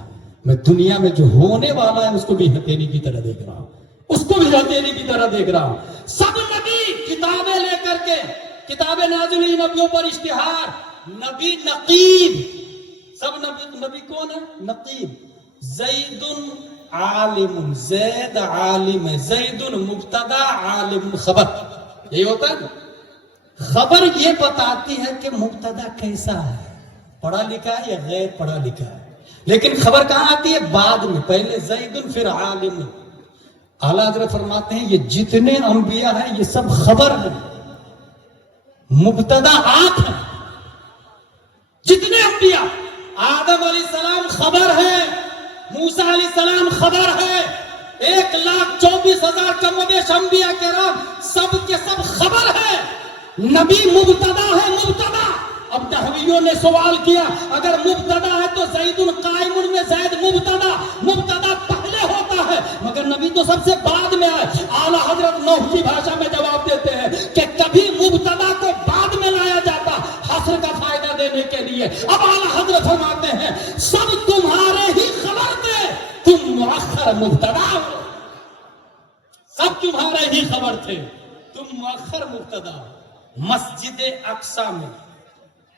میں دنیا میں جو ہونے والا ہے اس کو بھی ہتھیلی کی طرح دیکھ رہا ہوں. اس کو بھی ہتھیلی کی طرح دیکھ رہا ہوں. سب نبی کتابیں لے کر کے کتابیں نازل ہوئی نبیوں پر اشتہار. نبی نقیب. سب نبی کون ہے؟ نقیب. زید عالم. زید عالم ہے. زید مبتدا عالم خبر. یہی ہوتا ہے. خبر یہ بتاتی ہے کہ مبتدا کیسا ہے, پڑھا لکھا ہے یا غیر پڑھا لکھا ہے. لیکن خبر کہاں آتی ہے؟ بعد میں. پہلے زید پھر عالم. اعلیٰ حضرت فرماتے ہیں یہ جتنے انبیاء ہیں یہ سب خبر ہیں, مبتدا آپ ہیں. جتنے انبیاء, آدم علیہ السلام خبر ہے, موسیٰ علیہ السلام خبر ہے, 1,24,000 کم و بیش انبیاء کرام سب کے سب خبر ہے. نبی مبتدا ہے. مبتدا. اب نحویوں نے سوال کیا اگر مبتدا ہے تو زید قائم میں زید مبتدا پہلے ہوتا ہے مگر نبی تو سب سے بعد میں آئے. اعلیٰ حضرت نوح کی بھاشا میں جواب دیتے ہیں کہ کبھی مبتدا کو بعد میں لایا جاتا حصر کا فائدہ دینے کے لیے. اب اعلیٰ حضرت فرماتے ہیں سب تمہارے ہی خبر تھے, تم مؤخر مبتدا ہو. سب تمہارے ہی خبر تھے, تم مؤخر مبتدا ہو. مسجد اقصی میں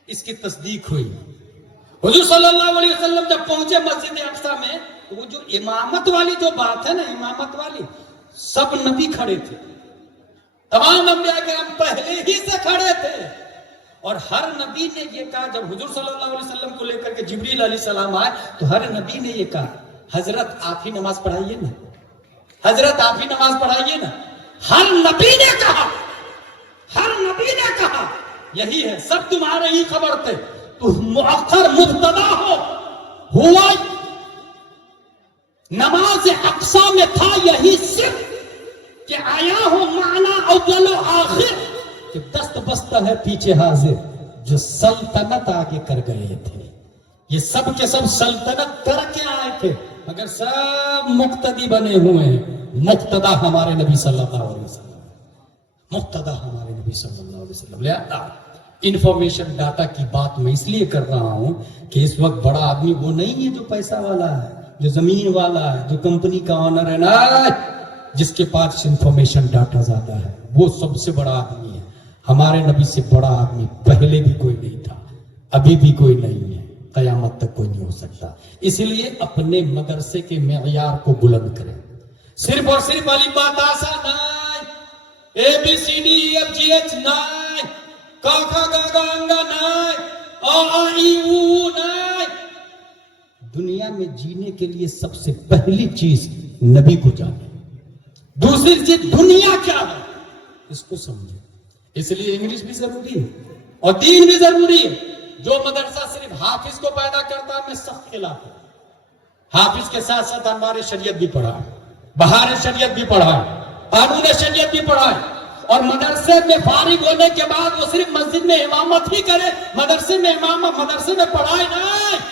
اس کی تصدیق ہوئی. حضور صلی اللہ علیہ وسلم جب پہنچے مسجد اقصی میں تو وہ جو امامت والی جو بات ہے نا, امامت والی, سب نبی کھڑے تھے. تمام انبیاء کرام پہلے ہی سے کھڑے تھے. اور ہر نبی نے یہ کہا, جب حضور صلی اللہ علیہ وسلم کو لے کر کے جبریل علیہ السلام آئے تو ہر نبی نے یہ کہا حضرت آپ ہی نماز پڑھائیے نا, حضرت آپ ہی نماز پڑھائیے نا. ہر نبی نے کہا, ہر نبی نے کہا یہی ہے. سب تمہارے ہی خبر تھے, تم مؤخر مبتدا ہو. ہوا نماز اقصی میں تھا یہی صرف کہ آیا ہو معنی اول و آخر کہ دست بستہ ہے پیچھے حاضر جو سلطنت آگے کر گئے تھے. یہ سب کے سب سلطنت کر کے آئے تھے مگر سب مقتدی بنے ہوئے ہیں. مقتدا ہمارے نبی صلی اللہ علیہ وسلم, مقتدا ہمارے نبی صلی اللہ علیہ وسلم. لہذا انفارمیشن ڈاٹا کی بات میں اس لیے کر رہا ہوں کہ اس وقت بڑا آدمی وہ نہیں ہے جو پیسہ والا ہے, جو زمین والا ہے, جو کمپنی کا آنر ہے نا, جس کے پاس انفارمیشن ڈاٹا زیادہ ہے وہ سب سے بڑا آدمی ہے. ہمارے نبی سے بڑا آدمی پہلے بھی کوئی نہیں تھا, ابھی بھی کوئی نہیں ہے, قیامت تک کوئی نہیں ہو سکتا. اس لیے اپنے مدرسے کے معیار کو بلند کریں. صرف اور صرف الف با تا سا نہیں, A B C D F G H نہیں, کا کھا گا گا انگا نہیں, آ آ ای او نہیں. دنیا میں جینے کے لیے سب سے پہلی چیز نبی کو جانے, دوسری چیز دنیا کیا ہے اس کو سمجھے. اس لیے انگلش بھی ضروری ہے اور دین بھی ضروری ہے. جو مدرسہ صرف حافظ کو پیدا کرتا ہے میں سخت خلاف ہوں. حافظ کے ساتھ ساتھ ہمارے شریعت بھی پڑھا ہے, بہار شریعت بھی پڑھا ہے, قانون شریعت بھی پڑھا ہے. اور مدرسے میں فارغ ہونے کے بعد وہ صرف مسجد میں امامت ہی کرے, مدرسے میں امامت, مدرسے میں پڑھائے نہیں.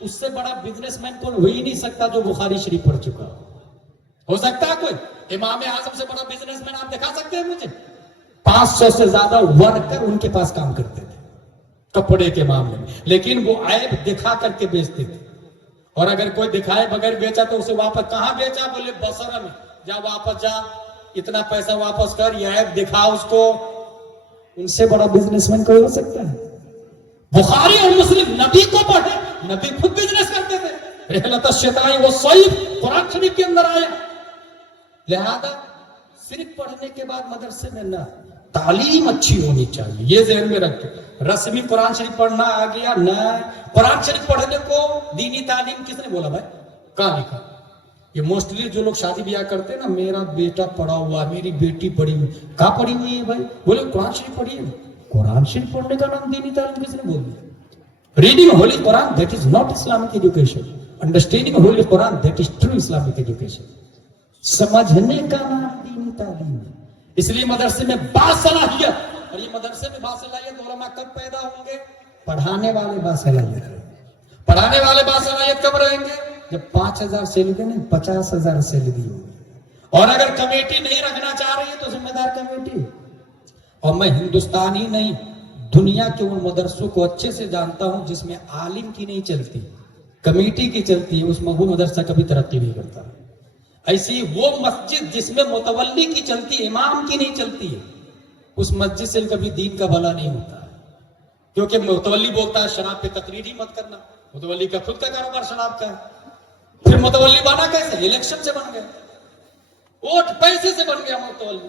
اس سے بڑا بزنس مین کوئی ہو ہی نہیں سکتا جو بخاری شریف پڑھ چکا ہو سکتا ہے کوئی؟ امام اعظم سے بڑا بزنس مین آپ دکھا سکتے ہیں مجھے؟ 500 سے زیادہ ورکر ان کے پاس کام کرتے تھے کپڑے کے معاملے میں, لیکن وہ عیب دکھا کر کے بیچتے تھے. اور اگر کوئی دکھائے بغیر بیچا تو اسے واپس کہاں بیچا؟ بولے بصرہ میں. جا واپس جا, اتنا پیسہ واپس کر, یہ عیب دکھا اس کو. ان سے بڑا بزنس مین کوئی ہو سکتا ہے؟ بخاری اور مسلم نبی کو پڑھے, نبی خود بزنس کرتے تھے. رحلت الشتاء والصیف قرآن شریف کے اندر آیا. لہذا صرف پڑھنے کے بعد مدرسے میں نہ, تعلیم اچھی ہونی چاہیے, یہ ذہن میں رکھیں. رسمی قرآن شریف پڑھنا آ گیا نہ, قرآن شریف پڑھنے کو دینی تعلیم کس نے بولا بھائی؟ کہاں لکھا؟ یہ موسٹلی جو لوگ شادی بیاہ کرتے ہیں نا، میرا بیٹا پڑھا ہوا، میری بیٹی پڑھی ہوئی، کہاں پڑھی ہوئی ہے بھائی؟ بولے قرآن شریف پڑھی ہے۔ قرآن شریف پڑھنے کا نام دینی تعلیم کس نے بول دیا؟ Reading holy Quran that is not Islamic education, understanding holy Quran that is true Islamic education. سمجھنے کا نام دینی تعلیم ہے۔ اس لیے مدرسے میں باصلاحیت، اور یہ مدرسے میں باصلاحیت علماء کب پیدا ہوں گے؟ پڑھانے والے باصلاحیت۔ پڑھانے والے باصلاحیت کب رہیں گے؟ جب 5,000 سیلری نہیں 50,000 سیلری ہوگی۔ اور اگر کمیٹی نہیں رکھنا چاہ رہی ہے تو ذمہ دار کمیٹی۔ اور میں ہندوستان ہی نہیں، دنیا کے ان مدرسوں کو اچھے سے جانتا ہوں جس میں عالم کی نہیں چلتی، کمیٹی کی چلتی ہے، اس میں وہ مدرسہ کبھی ترقی نہیں کرتا۔ ایسی وہ مسجد جس میں متولی کی چلتی ہے، امام کی نہیں چلتی ہے، اس مسجد سے کبھی دین کا بھلا نہیں ہوتا ہے۔ کیونکہ متولی بولتا ہے شراب پہ تقریر ہی مت کرنا، متولی کا خود کا کاروبار شراب کا ہے۔ پھر متولی بنا کیسے؟ الیکشن سے بن گیا، ووٹ پیسے سے بن گیا متولی۔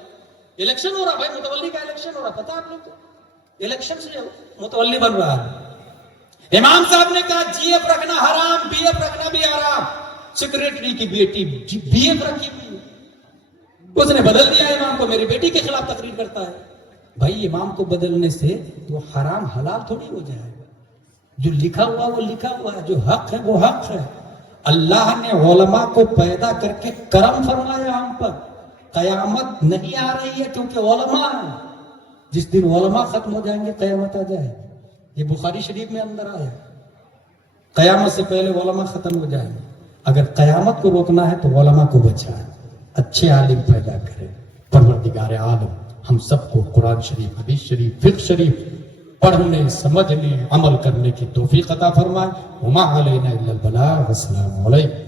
الیکشن ہو رہا بھائی، متولی کا الیکشن ہو رہا، پتا آپ لوگ کو؟ الیکشن سے متولی بن رہا ہے۔ امام صاحب نے کہا جی ایف رکھنا حرام، بی ایف رکھنا بھی حرام۔ سیکریٹری کی بیٹی بی ایف رکھی ہوئی، اس نے بدل دیا امام کو، میری بیٹی کے خلاف تقریر کرتا ہے۔ بھائی امام کو بدلنے سے وہ حرام حلال تھوڑی ہو جائے گا، جو لکھا ہوا وہ لکھا ہوا ہے، جو حق ہے وہ حق ہے۔ اللہ نے علماء کو پیدا کر کے کرم فرمایا ہم پر، قیامت نہیں آ رہی ہے کیونکہ علماء ہیں۔ جس دن علماء ختم ہو جائیں گے قیامت آ جائے، یہ بخاری شریف میں اندر آیا، قیامت سے پہلے علماء ختم ہو جائیں گے۔ اگر قیامت کو روکنا ہے تو علماء کو بچائیں، اچھے عالم پیدا کریں۔ پروردگار عالم ہم سب کو قرآن شریف، حدیث شریف، فقہ شریف پڑھنے، سمجھنے، عمل کرنے کی توفیق عطا فرمائے۔ وما علینا الا البلاغ۔ السلام علیکم۔